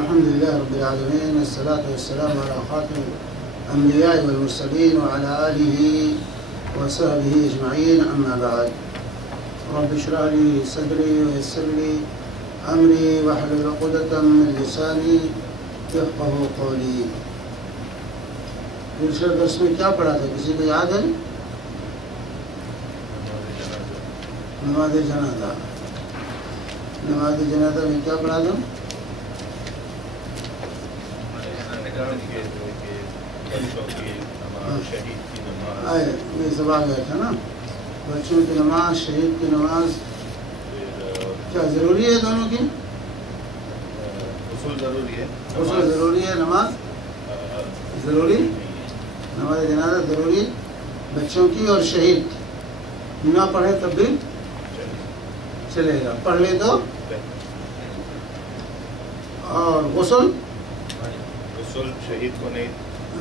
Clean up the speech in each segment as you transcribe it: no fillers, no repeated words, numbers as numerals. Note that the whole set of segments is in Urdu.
الحمد لله رب العالمين، الصلاة والسلام على خاتم الأنبياء والمرسلين وعلى آله وصحبه أجمعين، أما بعد. رب اشرح لي صدري ويسر لي أمري واحلل عقدة من لساني يفقهوا قولي. دوسرے درس میں کیا پڑھا تھا، کسی کو یاد ہے؟ نماز جنازہ. نماز جنازہ میں کیا پڑھا تھا؟ یہ سب آ گیا تھا نا. بچوں کی نماز، شہید کی نماز کیا ضروری ہے؟ دونوں کی غسل ضروری ہے. غسل ضروری ہے، نماز ضروری. نماز جنازہ ضروری بچوں کی اور شہید کی. نہ پڑھے تب بھی چلے گا، پڑھ لے تو. اور غسل شہید کو نہیں.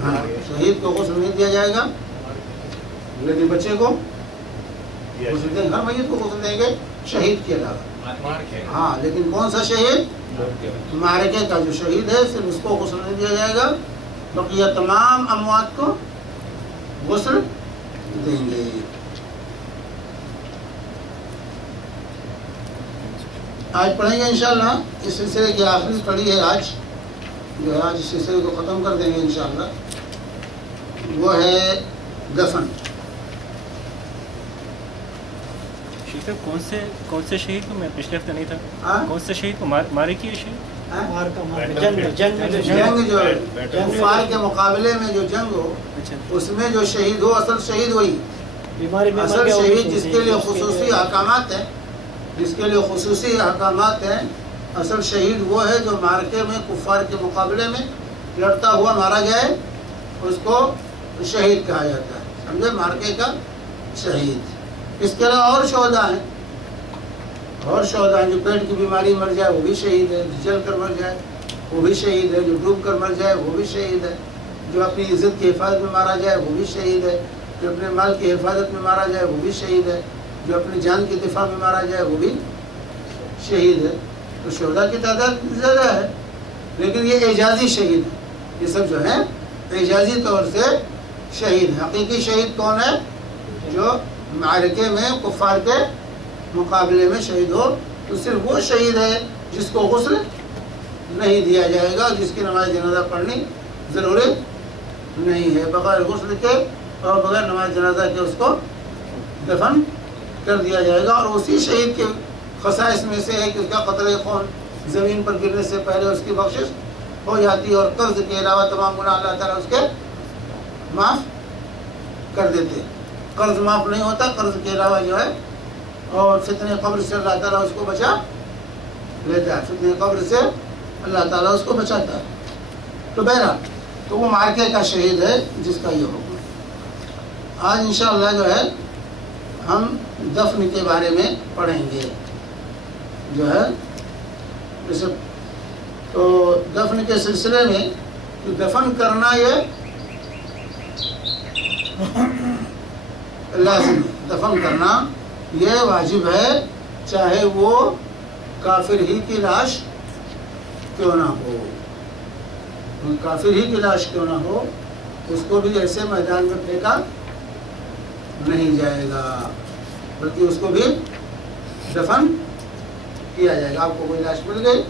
ہاں، شہید کو غسل نہیں دیا جائے گا، لیکن بچے کو غسل دیں گے. ہر میت کو غسل دیں گے شہید کے علاوہ. ہاں، لیکن کون سا شہید؟ معرکے کا جو شہید ہے صرف اس کو غسل نہیں دیا جائے گا، بقیہ تمام اموات کو غسل دیں گے. آج پڑھیں گے انشاءاللہ. اس سلسلے کی آخری کڑی ہے آج، جو ہے آج اس سلسلے کو ختم کر دیں گے انشاءاللہ. وہ ہے دفن. کون سے شہید کو؟ میں پچھلے ہفتے نہیں تھا. کون سے شہید کو مارے کی شہید؟ جنگ جو کفار کے مقابلے میں جو جنگ ہو، اس میں جو شہید ہو، اصل شہید وہی. اصل شہید جس کے لیے خصوصی احکامات ہیں، جس کے لیے خصوصی احکامات ہیں، اصل شہید وہ ہے جو معرکے میں کفار کے مقابلے میں لڑتا ہوا مارا جائے، اس کو شہید کہا جاتا ہے. سمجھے؟ مارکے کا شہید. اس کے علاوہ اور شہداء ہیں، اور شہداء ہیں. جو پیٹ کی بیماری مر جائے وہ بھی شہید ہے، جو جل کر مر جائے وہ بھی شہید ہے، جو ڈوب کر مر جائے وہ بھی شہید ہے، جو اپنی عزت کی حفاظت میں مارا جائے وہ بھی شہید ہے، جو اپنے مال کی حفاظت میں مارا جائے وہ بھی شہید ہے، جو اپنی جان کی دفاع میں مارا جائے وہ بھی شہید ہے. تو شہداء کی تعداد زیادہ ہے، لیکن یہ اعجازی شہید ہے. یہ سب جو ہیں اعجازی طور سے شہید ہیں. حقیقی شہید کون ہے؟ جو معرکے میں کفار کے مقابلے میں شہید ہو. تو صرف وہ شہید ہے جس کو غسل نہیں دیا جائے گا، جس کی نماز جنازہ پڑھنی ضروری نہیں ہے. بغیر غسل کے اور بغیر نماز جنازہ کے اس کو دفن کر دیا جائے گا. اور اسی شہید کے خصائص میں سے ہے کہ اس کا قطرہ خون زمین پر گرنے سے پہلے اس کی بخشش ہو جاتی ہے، اور قرض کے علاوہ تمام گناہ اللہ تعالیٰ اس کے معاف کر دیتے. قرض معاف نہیں ہوتا، قرض کے علاوہ جو ہے، اور فتنہ قبر سے اللہ تعالیٰ اس کو بچا لیتا ہے. فتنہ قبر سے اللہ تعالیٰ اس کو بچاتا ہے. تو بہرحال تو وہ معرکے کا شہید ہے جس کا یہ حکم ہے. آج انشاءاللہ جو ہے ہم دفن کے بارے میں پڑھیں گے. جو ہے جیسے تو دفن کے سلسلے میں دفن کرنا یہ لازم ہے. دفن کرنا یہ واجب ہے، چاہے وہ کافر ہی کی لاش کیوں نہ ہو. کافر ہی کی لاش کیوں نہ ہو، اس کو بھی ایسے میدان میں پھینکا نہیں جائے گا، بلکہ اس کو بھی دفن کیا جائے گا. آپ کو کوئی لاش مل گئی،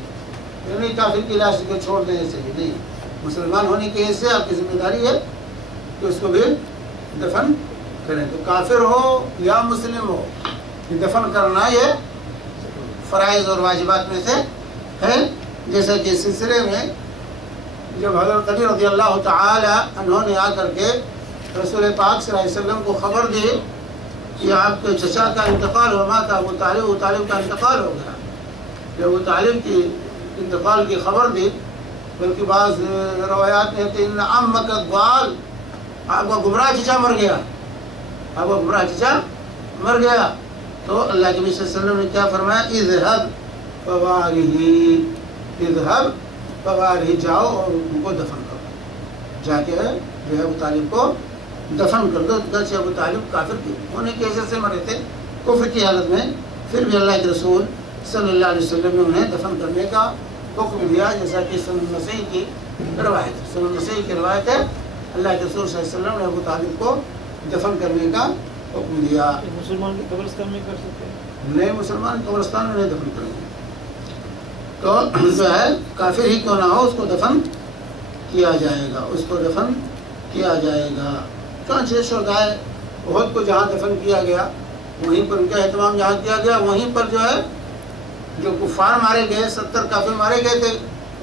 نہیں کافر کی لاش کو چھوڑ دیں، ایسے ہی نہیں. مسلمان ہونے کی حیثیت سے آپ کی ذمہ داری ہے کہ اس کو بھی دفن کریں. تو کافر ہو یا مسلم ہو، دفن کرنا یہ فرائض اور واجبات میں سے ہے. جیسا کہ اس سلسلے میں جب حضرت علی رضی اللہ تعالی عنہ نے آ کر کے رسول پاک صلی اللہ علیہ وسلم کو خبر دی کہ آپ کے چچا کا انتقال ہو ماتا ابو طالب کا انتقال ہو گیا. جب ابو طالب کی انتقال کی خبر دی، بلکہ بعض روایات میں کہ ان عمک الضال، آپ کا گمراہ چچا مر گیا، آپ کا گمراہ چچا مر گیا. تو اللہ کے نبی صلی اللہ علیہ وسلم نے کیا فرمایا؟ اذهب فوارہ، اذهب فوارہ، جاؤ اور ان کو دفن کرو. جا کے جو ہے ابو طالب کو دفن کر دو. گرچہ ابو طالب کافر ہونے کی حیثیت سے مرے تھے، کفر کی حالت میں، پھر بھی اللہ کے رسول صلی اللہ علیہ وسلم نے انہیں دفن کرنے کا حکم دیا، جیسا کہ سنن نسائی کی روایت ہے. سنن نسائی کی روایت ہے اللہ کے رسول صلی اللہ علیہ وسلم نے ابو طالب کو دفن کرنے کا حکم دیا. مسلمان کے قبرستان میں کر سکتے ہیں؟ نہیں، مسلمان قبرستان میں نہیں دفن کریں گے. تو جو ہے کافر ہی کیوں نہ ہو اس کو دفن کیا جائے گا، اس کو دفن کیا جائے گا. چنانچہ شہدائے احد کو جہاں دفن کیا گیا وہیں پر ان کا اہتمام جہاں کیا گیا، وہیں پر جو ہے جو کفار مارے گئے 70 کافر مارے گئے تھے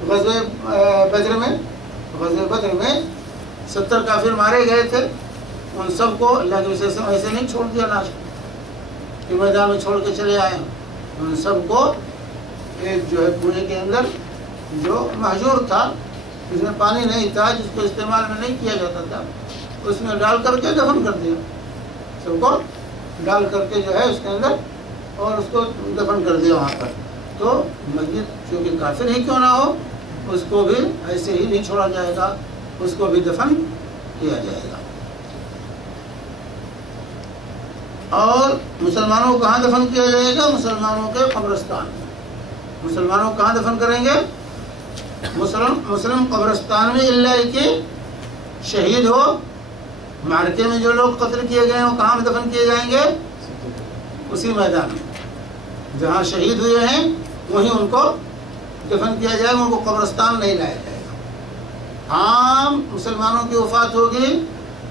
غزوہ بدر میں 70 کافر مارے گئے تھے. ان سب کو اللہ کے وجہ سے ایسے نہیں چھوڑ دیا لاش کہ میدان میں چھوڑ کے چلے آئے. ان سب کو ایک جو ہے کنویں کے اندر جو محجور تھا، جس میں پانی نہیں تھا، جس کو استعمال میں نہیں کیا جاتا تھا، اس میں ڈال کر کے دفن کر دیا. سب کو ڈال کر کے جو ہے اس کے اندر اور اس کو دفن کر دیا وہاں پر. تو مسجد جو کہ کافر ہی کیوں نہ ہو اس کو بھی ایسے ہی نہیں چھوڑا جائے گا، اس کو بھی دفن کیا جائے گا. اور مسلمانوں کو کہاں دفن کیا جائے گا؟ مسلمانوں کے قبرستان. مسلمانوں کو کہاں دفن کریں گے؟ مسلم قبرستان میں، اللہ کہ شہید ہو. معرکے میں جو لوگ قتل کیے گئے ہیں وہ کہاں دفن کیے جائیں گے؟ اسی میدان میں جہاں شہید ہوئے ہیں وہیں ان کو دفن کیا جائے گا. ان کو قبرستان نہیں لایا جائے گا. عام مسلمانوں کی وفات ہوگی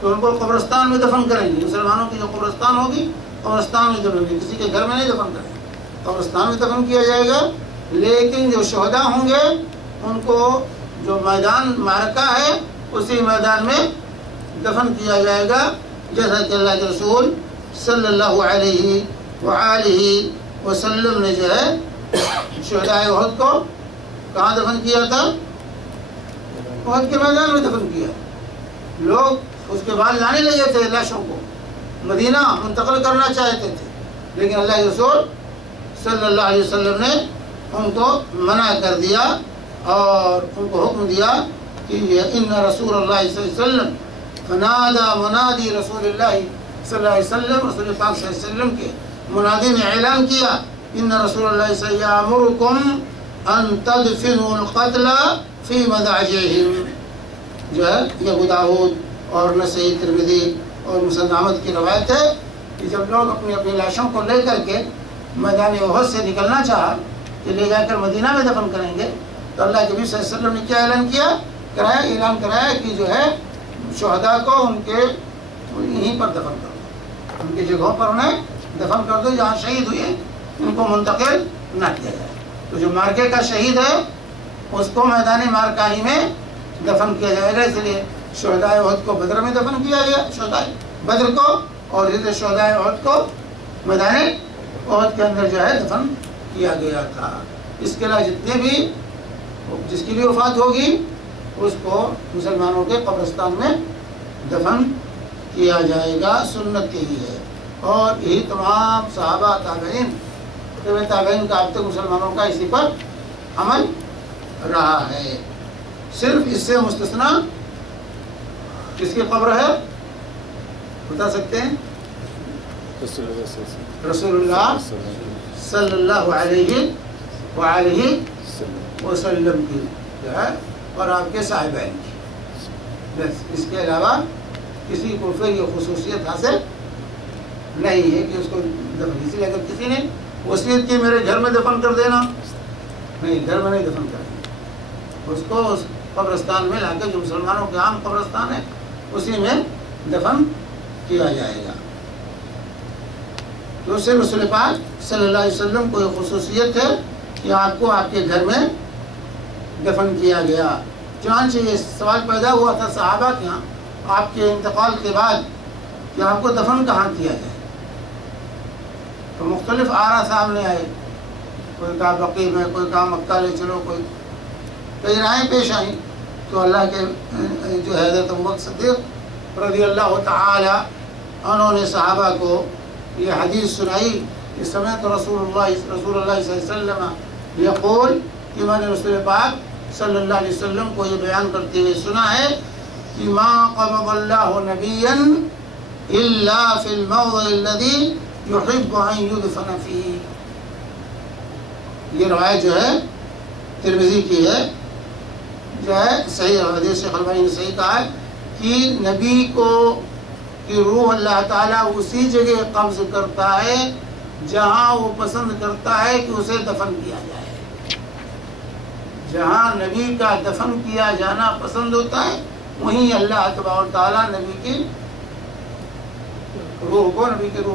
تو ان کو قبرستان میں دفن کریں گے. مسلمانوں کی جو قبرستان ہوگی قبرستان میں دفن ہوگی، کسی کے گھر میں نہیں دفن کریں گے، قبرستان میں دفن کیا جائے گا. لیکن جو شہداء ہوں گے ان کو جو میدان معرکہ ہے اسی میدان میں دفن کیا جائے گا، جیسا کہ اللہ کے رسول صلی اللہ علیہ وآلہ وسلم نے جو ہے شہداء احد کو کہاں دفن کیا تھا؟ احد کے میدان میں دفن کیا. لوگ اس کے بعد لانے لگے تھے لاشوں کو، مدینہ منتقل کرنا چاہتے تھے، لیکن اللہ کے رسول صلی اللہ علیہ وسلم نے ان کو منع کر دیا اور ان کو حکم دیا کہ ان رسول اللہ صلی اللہ علیہ وسلم فنادى منادی رسول اللہ صلی اللہ علیہ وسلم، رسول پاک صلی اللہ علیہ وسلم کے منادی نے اعلان کیا ان رسول اللہ صلی اللہ علیہ وسلم یامرکم ان تدفنوا القتل فی مضاجعہم. جو ہے یہ ابو داؤد اور نسائی ترمذی اور مسند احمد کی روایت ہے کہ جب لوگ اپنی اپنی لاشوں کو لے کر کے میدان احد سے نکلنا چاہا کہ لے جا کر مدینہ میں دفن کریں گے، تو اللہ کے نبی صلی اللہ علیہ وسلم نے کیا اعلان کرایا کہ جو ہے شہداء کو ان کے یہیں پر دفن کر دو، ان کی جگہوں پر انہیں دفن کر دو جہاں شہید ہوئے، ان کو منتقل نہ کیا جائے. تو جو مارکے کا شہید ہے اس کو میدان مارکہ ہی میں دفن کیا جائے گا. اس لیے شہداء احد کو بدر میں دفن کیا گیا، شہداء بدر کو، اور شہداء احد کو میدان احد کے اندر جو ہے دفن کیا گیا تھا. اس کے علاوہ جتنے بھی جس کی بھی وفات ہوگی اس کو مسلمانوں کے قبرستان میں دفن کیا جائے گا. سنت یہی ہے اور یہی تمام صحابہ تابعین کا اب تک مسلمانوں کا اسی پر عمل رہا ہے. صرف اس سے مستثنا کس کی قبر ہے بتا سکتے ہیں؟ رسول اللہ صلی اللہ علیہ وآلہ وسلم کی جو ہے اور آپ کے صاحبین کی. بس اس کے علاوہ کسی کو پھر یہ خصوصیت حاصل نہیں ہے کہ اس کو دفن. اسی لیے اگر کسی نے وصیت کی میرے گھر میں دفن کر دینا، نہیں، گھر میں نہیں دفن کریں، اس کو اس قبرستان میں لا کے جو مسلمانوں کے عام قبرستان ہے اسی میں دفن کیا جائے گا. تو اس سے رسول پاک صلی اللہ علیہ وسلم کو یہ خصوصیت ہے کہ آپ کو آپ کے گھر میں دفن کیا گیا. چنانچہ یہ سوال پیدا ہوا تھا صحابہ کے یہاں آپ کے انتقال کے بعد کہ آپ کو دفن کہاں کیا جائے. تو مختلف آراء سامنے آئے، کوئی کہا بقیع میں، کوئی کہا مکہ لے چلو، کوئی کئی رائیں پیش آئیں. تو اللہ کے جو حضرت ابوبکر صدیق رضی اللہ تعالی انہوں نے صحابہ کو یہ حدیث سنائی کہ سمعت رسول اللہ صلی اللہ علیہ وسلم یقول کہ میں نے رسول پاک صلی اللہ علیہ وسلم کو یہ بیان کرتے ہوئے سنا ہے کہ ما قبض اللہ نبیا الا فی الموضع الذی یحب ان یدفن فیہ. یہ روایت جو ہے ترمذی کی ہے، جو ہے صحیح حدیث شیخ البانی نے صحیح کہا ہے کہ نبی کو کی روح اللہ تعالیٰ اسی جگہ قبض کرتا ہے جہاں وہ پسند کرتا ہے کہ اسے دفن کیا جائے۔ جہاں نبی کا دفن کیا جانا پسند ہوتا ہے وہیں اللہ تبارک و تعالیٰ نبی کی روح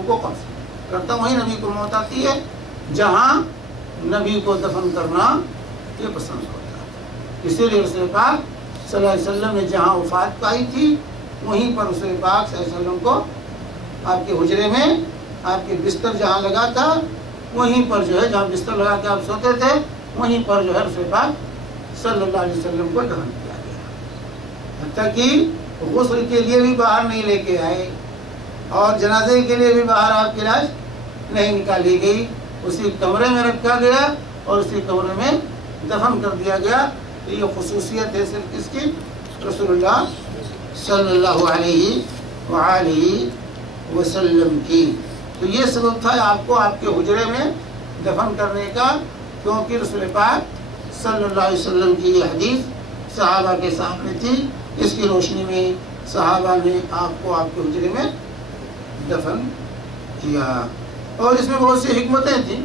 کو قبض کرتا ہے، وہیں نبی کو موت آتی ہے جہاں نبی کو دفن کرنا یہ پسند ہوتا ہے۔ اسی لیے رسول پاک صلی اللہ علیہ وسلم نے جہاں وفات پائی تھی وہیں پر رسول پاک صلی اللہ علیہ وسلم کو آپ کے حجرے میں آپ کے بستر جہاں لگا تھا وہیں پر جو ہے جہاں بستر لگا کے آپ سوتے تھے وہیں پر جو ہے رسول پاک صلی اللہ علیہ وسلم کو دفن کیا گیا، حتیٰ کہ غسل کے لیے بھی باہر نہیں لے کے آئے اور جنازے کے لیے بھی باہر آپ کی لاش نہیں نکالی گئی، اسی کمرے میں رکھا گیا اور اسی کمرے میں دفن کر دیا گیا۔ یہ خصوصیت ہے صرف کس کی؟ رسول اللہ صلی اللہ علیہ وآلہ وسلم کی۔ تو یہ سبب تھا آپ کو آپ کے حجرے میں دفن کرنے کا، کیونکہ رسول پاک صلی اللہ علیہ وسلم کی یہ حدیث صحابہ کے سامنے تھی، اس کی روشنی میں صحابہ نے آپ کو آپ کے حجرے میں دفن کیا۔ اور اس میں بہت سی حکمتیں تھیں،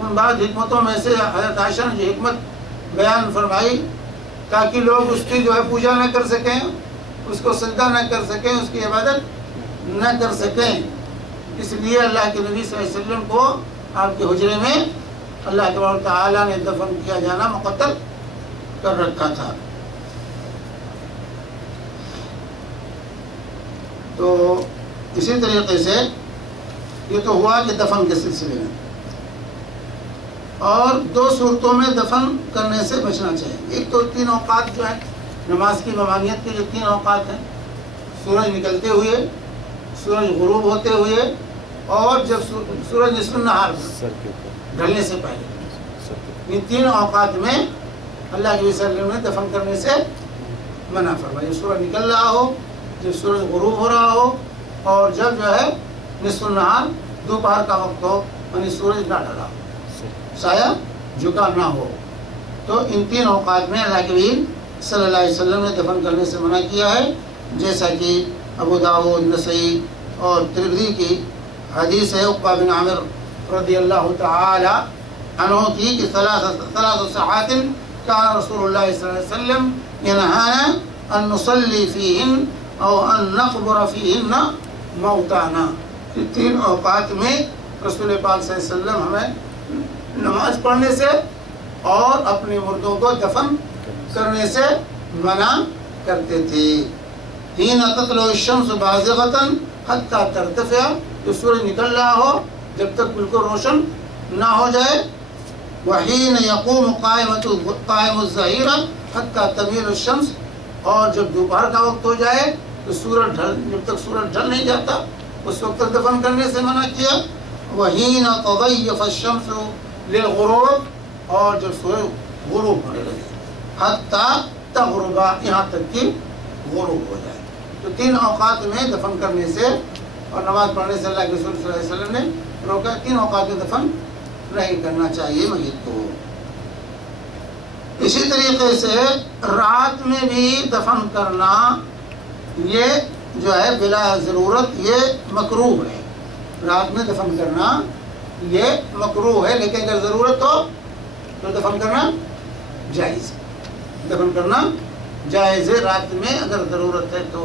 ان بعض حکمتوں میں سے حضرت عائشہ نے جو حکمت بیان فرمائی تاکہ لوگ اس کی جو ہے پوجا نہ کر سکیں، اس کو سجدہ نہ کر سکیں، اس کی عبادت نہ کر سکیں، اس لیے اللہ کے نبی صلی اللہ علیہ وسلم کو آپ کے حجرے میں اللہ تبارک و تعالیٰ نے دفن کیا جانا مقرر کر رکھا تھا۔ تو اسی طریقے سے یہ تو ہوا کہ دفن کے سلسلے میں، اور دو صورتوں میں دفن کرنے سے بچنا چاہیے۔ ایک تو 3 اوقات جو ہیں نماز کی ممانعت کے جو 3 اوقات ہیں، سورج نکلتے ہوئے، سورج غروب ہوتے ہوئے، اور جب سورج نصف النہار ڈھلنے سے پہلے، ان 3 اوقات میں اللہ کے صلی اللہ علیہ وسلم نے دفن کرنے سے منع فرمایا۔ جب سورج نکل رہا ہو، جب سورج غروب ہو رہا ہو، اور جب جو ہے نصف النہار دوپہر کا وقت ہو، یعنی سورج نہ ڈھلا ہو، سایہ جھکا نہ ہو، تو ان 3 اوقات میں اللہ کے نبی صلی اللہ علیہ وسلم نے دفن کرنے سے منع کیا ہے، جیسا کہ ابو داؤد، نسائی اور ترمذی کی حدیث ہے عقبہ بن عامر رضی اللہ تعالی عنہ کی کہ 3 ساعات کان رسول اللہ صلی اللہ علیہ وسلم ینہانا ان نصلی فیہن او ان نقبر فیہن موتانا۔ 3 اوقات میں رسول پاک صلی اللہ علیہ وسلم ہمیں نماز پڑھنے سے اور اپنے مردوں کو دفن کرنے سے منع کرتے تھے۔ حین تطلع الشمس بازغۃ حتی ترتفع، جو سورج نکل رہا ہو جب تک بالکل روشن نہ ہو جائے، وحین یقوم قائم الظہیرہ حتی تمیل الشمس، اور جب دوپہر کا وقت ہو جائے تو جب تک سورج ڈھل نہیں جاتا اس وقت تک دفن کرنے سے منع کیا۔ وحین تضیف الشمس للغروب، اور جب سورج غروب ہونے لگے، حتی تغرب، یہاں تک کہ غروب ہو جائے۔ تو 3 اوقات میں دفن کرنے سے اور نماز پڑھنے سے اللہ کے رسول صلی اللہ علیہ وسلم نے روکا۔ 3 اوقات میں دفن نہیں کرنا چاہیے میت کو۔ اسی طریقے سے رات میں بھی دفن کرنا یہ جو ہے بلا ضرورت یہ مکروہ ہے۔ رات میں دفن کرنا یہ مکروہ ہے، لیکن اگر ضرورت ہو تو دفن کرنا جائز ہے۔ دفن کرنا جائز ہے رات میں اگر ضرورت ہے تو،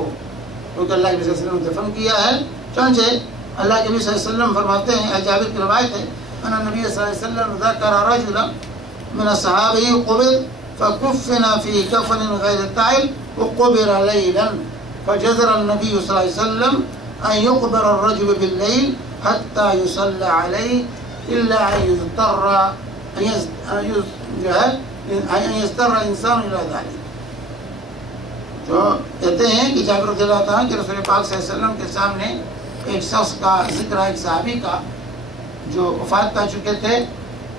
کیونکہ اللہ کے نبی صلی اللہ علیہ وسلم نے دفن کیا ہے۔ چنانچہ اللہ کے نبی صلی اللہ علیہ وسلم فرماتے ہیں، جابر کی روایت ہے، ان النبی صلی اللہ علیہ وسلم ذکر رجلا من الصحابہ قبر فكفن في كفن غير الطائل وقبر ليلا فجزر النبي صلى الله عليه وسلم أن يقبر الرجل بالليل حتى يصلى عليه إلا أن يضطر إنسان إلى ذلك۔ جو کہتے ہیں کہ جابر رضی اللہ تعالیٰ کہ رسول پاک صلی اللہ علیہ وسلم کے سامنے ایک شخص کا ذکر ہے، ایک صحابی کا جو وفات پا چکے تھے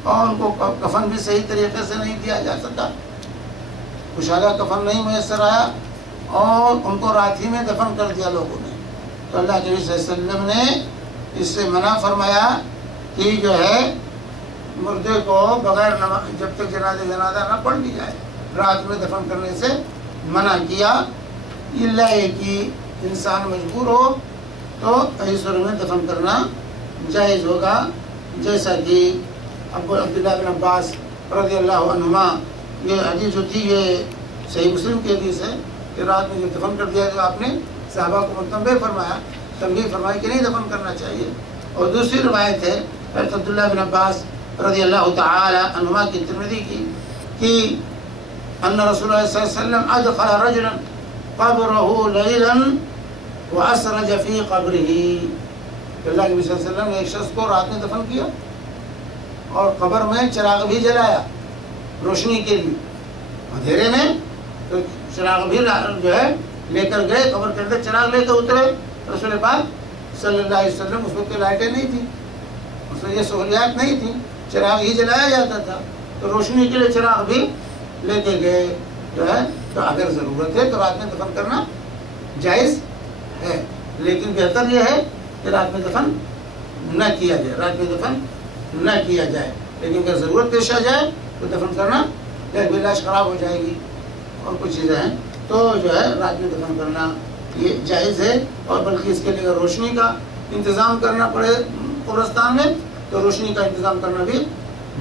اور ان کو کفن بھی صحیح طریقے سے نہیں دیا جا سکا، کشادہ کفن نہیں میسر آیا اور ان کو رات ہی میں دفن کر دیا لوگوں نے۔ تو اللہ کے نبی صلی اللہ علیہ وسلم نے اس سے منع فرمایا کہ جو ہے مردے کو بغیر جب تک جنازہ نہ پڑھ لی جائے رات میں دفن کرنے سے منع کیا، اللہ کہ انسان مجبور ہو تو ایسی صورت میں دفن کرنا جائز ہوگا، جیسا کہ عبداللہ بن عباس رضی اللہ عنہما، یہ حدیث جو تھی یہ صحیح مسلم کی حدیث ہے کہ رات میں جو دفن کر دیا تو آپ نے صحابہ کو تنبیہ فرمائی کہ نہیں دفن کرنا چاہیے۔ اور دوسری روایت ہے حضرت عبداللہ بن عباس رضی اللہ تعالی عنہما کی ترمذی کی کہ ان رسول اللہ صلی اللہ علیہ وسلم ادخل رجلا قبره لیلا واسرج فی قبره، کہ اللہ کے نبی صلی اللہ علیہ وسلم نے ایک شخص کو رات میں دفن کیا اور قبر میں چراغ بھی جلایا روشنی کے لیے، اندھیرے میں تو چراغ بھی جو ہے لے کر گئے، قبر کے اندر چراغ لے کر اترے رسول پاک صلی اللہ علیہ وسلم۔ اس وقت لائٹیں نہیں تھیں، اس میں یہ سہولیات نہیں تھیں، چراغ ہی جلایا جاتا تھا، تو روشنی کے لیے چراغ بھی لے کے گئے جو ہے، تو اگر ضرورت ہے تو رات میں دفن کرنا جائز ہے، لیکن بہتر یہ ہے کہ رات میں دفن نہ کیا جائے، رات میں دفن نہ کیا جائے، لیکن اگر ضرورت پیش آ جائے تو دفن کرنا، لاش خراب ہو جائے گی اور کچھ چیزیں ہیں تو جو ہے رات میں دفن کرنا یہ جائز ہے۔ اور بلکہ اس کے لیے اگر روشنی کا انتظام کرنا پڑے قبرستان میں تو روشنی کا انتظام کرنا بھی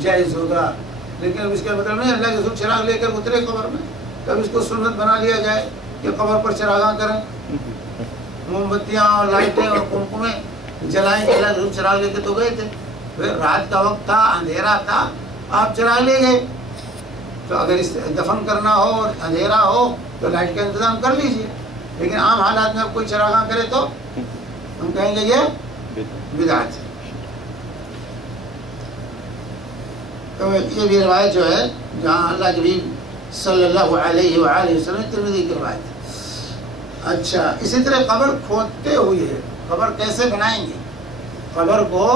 جائز ہوگا، لیکن اب اس کا مطلب نہیں اللہ کے رسول چراغ لے کر اترے قبر میں، تب اس کو سنت بنا لیا جائے کہ قبر پر چراغاں کریں، موم بتیاں اور لائٹیں اور قمقمے جلائیں، کہ اللہ کے رسول چراغ لے کے تو گئے تھے، پھر رات کا وقت تھا، اندھیرا تھا، آپ چراغ لے گئے، تو اگر اس دفن کرنا ہو اور اندھیرا ہو تو لائٹ کا انتظام کر لیجئے، لیکن عام حالات میں اب کوئی چراغاں کرے تو ہم کہیں گے یہ بدعت ہے۔ تو یہ بھی روایت جو ہے جہاں اللہ کے نبی صلی اللہ علیہ وآلہ وسلم ترمذی کی روایت ہے۔ اچھا، اسی طرح قبر کھودتے ہوئے قبر کیسے بنائیں گے، قبر کو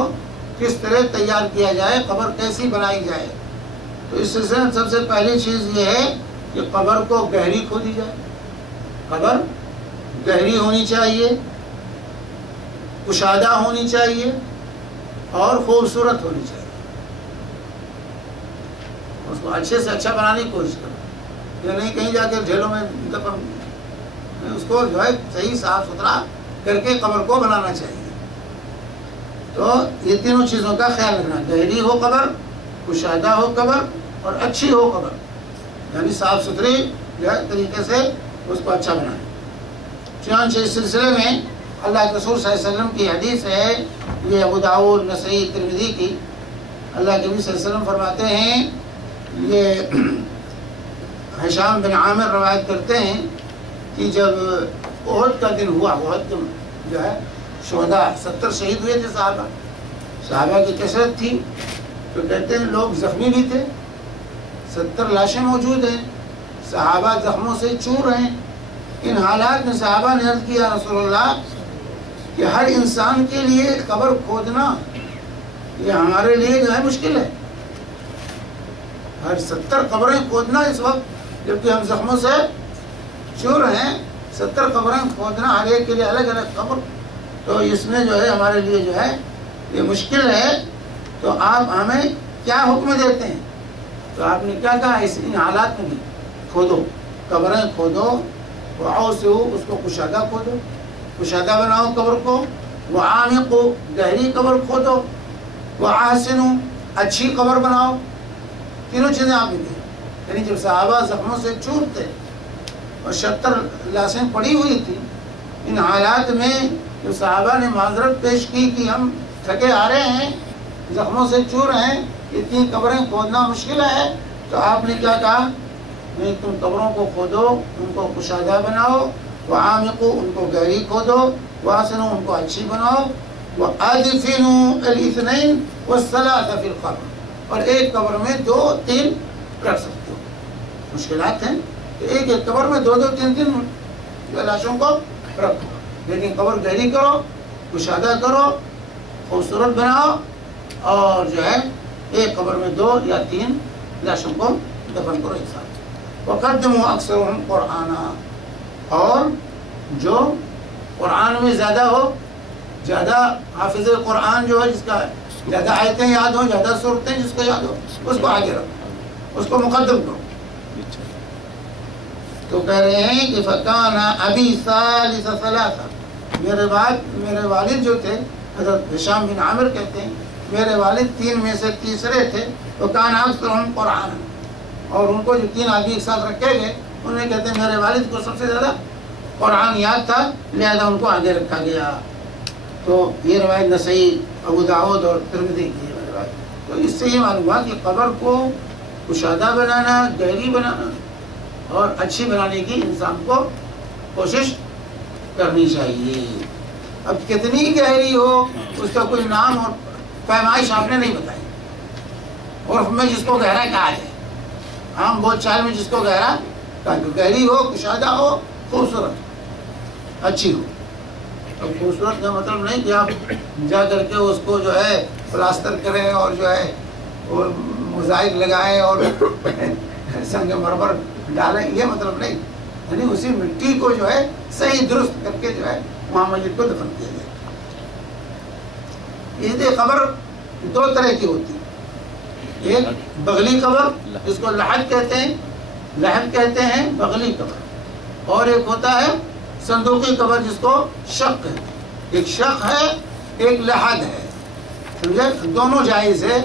کس طرح تیار کیا جائے، قبر کیسی بنائی جائے، تو اس سلسلے میں سب سے پہلی چیز یہ ہے کہ قبر کو گہری کھودی جائے، قبر گہری ہونی چاہیے، کشادہ ہونی چاہیے اور خوبصورت ہونی چاہیے، اس کو اچھے سے اچھا بنانے کی کوشش کرو، یہ نہیں کہیں جا کے ڈھیلوں میں دفن، اس کو جو ہے صحیح صاف ستھرا کر کے قبر کو بنانا چاہیے۔ تو یہ تینوں چیزوں کا خیال رکھنا، گہری ہو قبر، کشادہ ہو قبر اور اچھی ہو قبر، یعنی صاف ستھری طریقے سے اس کو اچھا بنائیں۔ چنانچہ اس سلسلے میں اللہ کے رسول صلی اللہ علیہ وسلم کی حدیث ہے، یہ ابو داؤد، نسائی، ترمذی کی، اللہ کے نبی صلی اللہ علیہ وسلم فرماتے ہیں، یہ ہشام بن عامر روایت کرتے ہیں کہ جب احد کا دن ہوا، احد جو ہے شہداء 70 شہید ہوئے تھے صحابہ کی کثرت تھی، تو کہتے ہیں لوگ زخمی بھی تھے، 70 لاشیں موجود ہیں، صحابہ زخموں سے چور ہیں۔ ان حالات میں صحابہ نے عرض کیا رسول اللہ کہ ہر انسان کے لیے قبر کھودنا یہ ہمارے لیے جو ہے مشکل ہے، ہر 70 قبریں کھودنا اس وقت جبکہ ہم زخموں سے چور ہیں، 70 قبریں کھودنا ہر ایک کے لیے الگ الگ قبر، تو اس میں جو ہے ہمارے لیے جو ہے یہ مشکل ہے، تو آپ ہمیں کیا حکم دیتے ہیں؟ تو آپ نے کیا کہا، ان حالات میں بھی کھودو، قبریں کھودو، وعوسو، اس کو کشادہ کھودو، کشادہ بناؤ قبر کو، وعامقو، گہری قبر کھودو، وعاحسنو، اچھی قبر بناؤ، تینوں چیزیں آپ نے دی۔ یعنی جب صحابہ زخموں سے چور تھے اور 70 لاشیں پڑی ہوئی تھی، ان حالات میں جو صحابہ نے معذرت پیش کی کہ ہم تھکے آ رہے ہیں، زخموں سے چور ہیں، اتنی قبریں کھودنا مشکل ہے، تو آپ نے کیا کہا، نہیں تم قبروں کو کھودو، ان کو کشادہ بناؤ، وعامقو، ان کو گہری کھودو، واسنو، ان کو اچھی بناؤ، وادفنوا الاثنين والثلاثة في القبر، اور ایک قبر میں 2-3 رکھ سکتے ہو، مشکلات ہیں کہ ایک ایک قبر میں 2-3 لاشوں کو رکھو، لیکن قبر گہری کرو، کشادہ کرو، خوبصورت بناؤ، اور جو ہے ایک قبر میں 2 یا 3 لاشوں کو دفن کرو ایک ساتھ۔ وقدموا اکثرهم قرآنا، اور جو قرآن میں زیادہ ہو، زیادہ حافظ قرآن جو ہے جس کا زیادہ آیتیں یاد ہوں، زیادہ صورتیں جس کو یاد ہو اس کو آگے رکھو، اس کو مقدم کرو۔ تو کہہ رہے ہیں کہ فکان ابی ثالث ثلاثہ، میرے والد جو تھے حضرت ہشام بن عامر کہتے ہیں میرے والد 3 میں سے تیسرے تھے، تو کان اکثرہم قرآن، اور ان کو جو 3 آدمی ایک ساتھ رکھے گئے انہیں کہتے ہیں میرے والد کو سب سے زیادہ قرآن یاد تھا لہذا ان کو آگے رکھا گیا۔ تو یہ روایت نسائی، ابو داؤد اور ترمذی کی ہے روایت۔ تو اس سے یہ معلوم ہوا کہ قبر کو کشادہ بنانا، گہری بنانا اور اچھی بنانے کی انسان کو کوشش کرنی چاہیے۔ اب کتنی گہری ہو اس کا کوئی نام اور پیمائش آپ نے نہیں بتائی، عرف میں جس کو گہرا کہا جائے، عام بول چال میں جس کو گہرا کہا جائے، گہری ہو، کشادہ ہو، خوبصورت اچھی ہو۔ اب خوبصورت کا مطلب نہیں کہ آپ جا کر کے اس کو جو ہے پلاسٹر کریں اور جو ہے اور موزائک لگائیں اور سنگ مرمر ڈالیں، یہ مطلب نہیں، یعنی اسی مٹی کو جو ہے صحیح درست کر کے جو ہے وہاں میت کو دفن کیا جائے۔ یہ قبر 2 طرح کی ہوتی ہے، ایک بغلی قبر جس کو لحد کہتے ہیں، بغلی قبر، اور ایک ہوتا ہے صندوقی قبر جس کو شق ہے۔ ایک شق ہے، ایک لحد ہے، سمجھے؟ دونوں جائز ہے،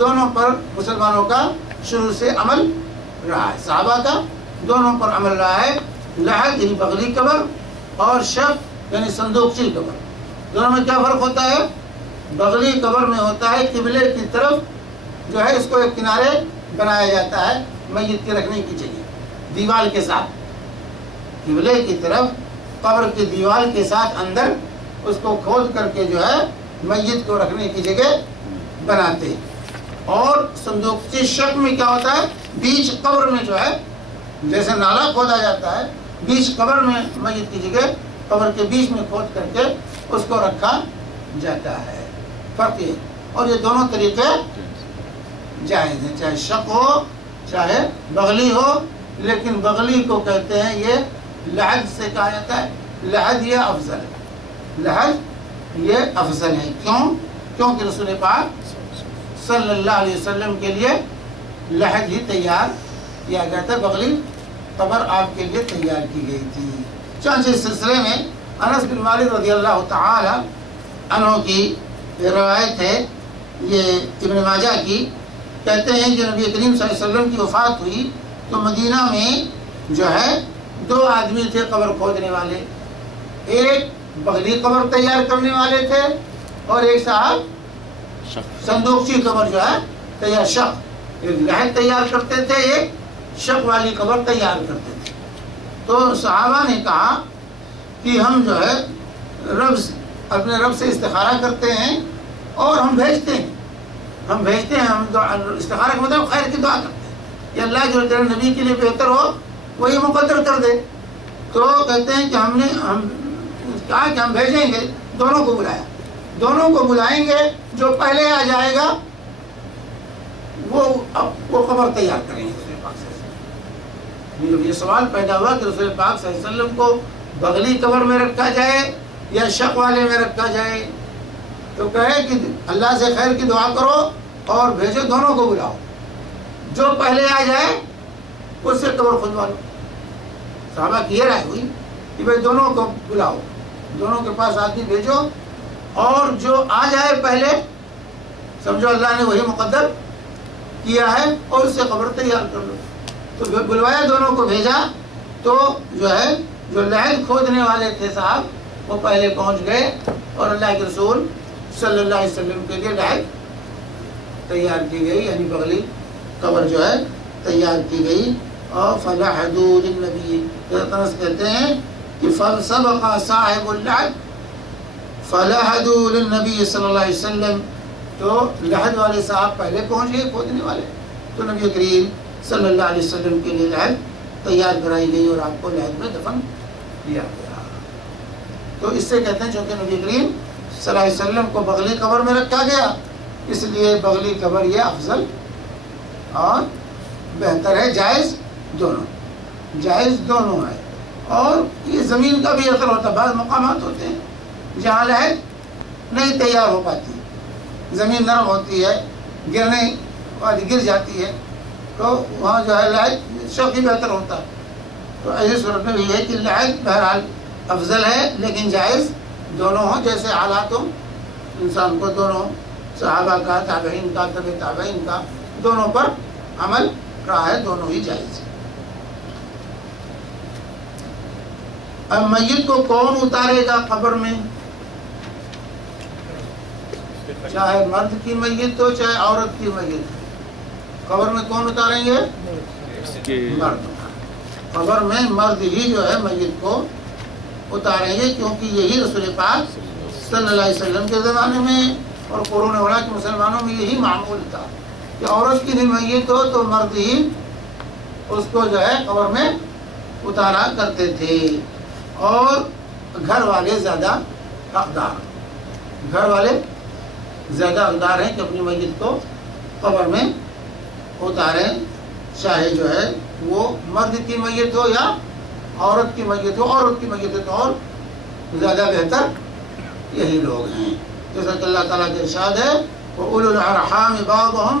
دونوں پر مسلمانوں کا شروع سے عمل رہا ہے، صحابہ کا دونوں پر عمل رہا ہے۔ لحد یعنی بغلی قبر اور شق یعنی صندوقچی قبر، دونوں میں کیا فرق ہوتا ہے؟ بغلی قبر میں ہوتا ہے قبلے کی طرف جو ہے اس کو ایک کنارے بنایا جاتا ہے میت کے رکھنے کی جگہ، دیوار کے ساتھ، قبلے کی طرف قبر کی دیوار کے ساتھ اندر اس کو کھود کر کے جو ہے میت کو رکھنے کی جگہ بناتے ہیں۔ اور صندوقچی شق میں کیا ہوتا ہے؟ بیچ قبر میں جو ہے جیسے نالا کھودا جاتا ہے، بیچ قبر میں میت کی جگہ قبر کے بیچ میں کھود کر کے اس کو رکھا جاتا ہے، فرق یہ۔ اور یہ دونوں طریقے جائز ہیں، چاہے شق ہو چاہے بغلی ہو، لیکن بغلی کو کہتے ہیں یہ لحد سے کہا جاتا ہے، لحد یہ افضل ہے، لحد یہ افضل ہے۔ کیونکہ رسول پاک صلی اللہ علیہ وسلم کے لیے لحد ہی تیار کیا گیا تھا، بغلی قبر آپ کے لیے تیار کی گئی تھی۔ چنانچہ اس سلسلے میں انس بن مالک رضی اللہ تعالی عنہ کی روایت ہے، یہ ابن ماجہ کی، کہتے ہیں کہ نبی کریم صلی اللہ علیہ وسلم کی وفات ہوئی تو مدینہ میں جو ہے 2 آدمی تھے قبر کھودنے والے، ایک بغلی قبر تیار کرنے والے تھے اور ایک صاحب صندوقچی قبر جو ہے تیار، شق، ایک لحد تیار کرتے تھے، ایک شق والی قبر تیار کرتے تھے۔ تو صحابہ نے کہا کہ ہم جو ہے اپنے رب سے استخارہ کرتے ہیں اور ہم بھیجتے ہیں، ہم استخارہ کا مطلب خیر کی دعا کرتے ہیں کہ اللہ جو تیرے نبی کے لیے بہتر ہو وہی مقدر کر دے۔ تو کہتے ہیں کہ ہم نے کہا کہ ہم بھیجیں گے، دونوں کو بلایا، دونوں کو بلائیں گے، جو پہلے آ جائے گا وہ قبر تیار کریں گے۔ رسول پاک صلی اللہ علیہ وسلم جب یہ سوال پیدا ہوا کہ رسول پاک صلی اللہ علیہ وسلم کو بغلی قبر میں رکھا جائے یا شق والے میں رکھا جائے، تو کہے کہ اللہ سے خیر کی دعا کرو اور بھیجو، دونوں کو بلاؤ، جو پہلے آ جائے اس سے قبر کھودوا لو۔ صحابہ کی یہ رائے ہوئی کہ بھائی دونوں کو بلاؤ، دونوں کے پاس آدمی بھیجو اور جو آ جائے پہلے سمجھو اللہ نے وہی مقدر کیا ہے اور اس سے قبر تیار کر لو۔ تو بلوایا، دونوں کو بھیجا، تو جو ہے جو لحد کھودنے والے تھے صاحب وہ پہلے پہنچ گئے اور اللہ کے رسول صلی اللہ علیہ وسلم کے لیے لحد تیار کی گئی، یعنی بغلی قبر جو ہے تیار کی گئی۔ اور فلحدوا للنبی، انس کہتے ہیں کہ فسبق صاحب اللحد فلحدوا للنبی صلی اللہ علیہ وسلم، تو لحد والے صاحب پہلے پہنچ گئے کھودنے والے، تو نبی کریم صلی اللہ علیہ وسلم کے لیے لحد تیار کرائی گئی اور آپ کو لحد میں دفن کیا گیا۔ تو اس سے کہتے ہیں چونکہ نبی کریم صلی اللہ علیہ وسلم کو بغلی قبر میں رکھا گیا، اس لیے بغلی قبر یہ افضل اور بہتر ہے، جائز دونوں ہے۔ اور یہ زمین کا بھی اثر ہوتا ہے، بعض مقامات ہوتے ہیں جہاں لحد نہیں تیار ہو پاتی، زمین نرم ہوتی ہے، گرنے والی گر جاتی ہے، تو وہاں جو ہے لحد شوق ہی بہتر ہوتا ہے۔ تو ایسی صورت میں یہ ہے کہ لحد بہرحال افضل ہے، لیکن جائز دونوں ہوں، جیسے حالات ہوں انسان کو دونوں صحابہ کا، تابعین کا، تبع تابعین کا، دونوں پر عمل رہا ہے، دونوں ہی جائز ہے۔ اب میت کو کون اتارے گا قبر میں؟ چاہے مرد کی میت ہو چاہے عورت کی میت ہو، قبر میں کون اتاریں گے؟ مرد۔ قبر میں مرد ہی جو ہے میت کو اتاریں گے، کیونکہ یہی رسول پاک صلی اللہ علیہ وسلم کے زمانے میں اور قرون اولیٰ کے مسلمانوں میں یہی معمول تھا کہ عورت کی بھی میت ہو تو مرد ہی اس کو جو ہے قبر میں اتارا کرتے تھے، اور گھر والے زیادہ حقدار، گھر والے زیادہ حقدار ہیں کہ اپنی میت کو قبر میں اتاریں، چاہے جو ہے وہ مرد کی میت ہو یا عورت کی میت ہو۔ عورت کی میت ہو تو اور زیادہ بہتر یہی لوگ ہیں، جیسا کہ اللہ تعالیٰ کے ارشاد ہے وَأُولُو الْأَرْحَامِ بَعْضُهُمْ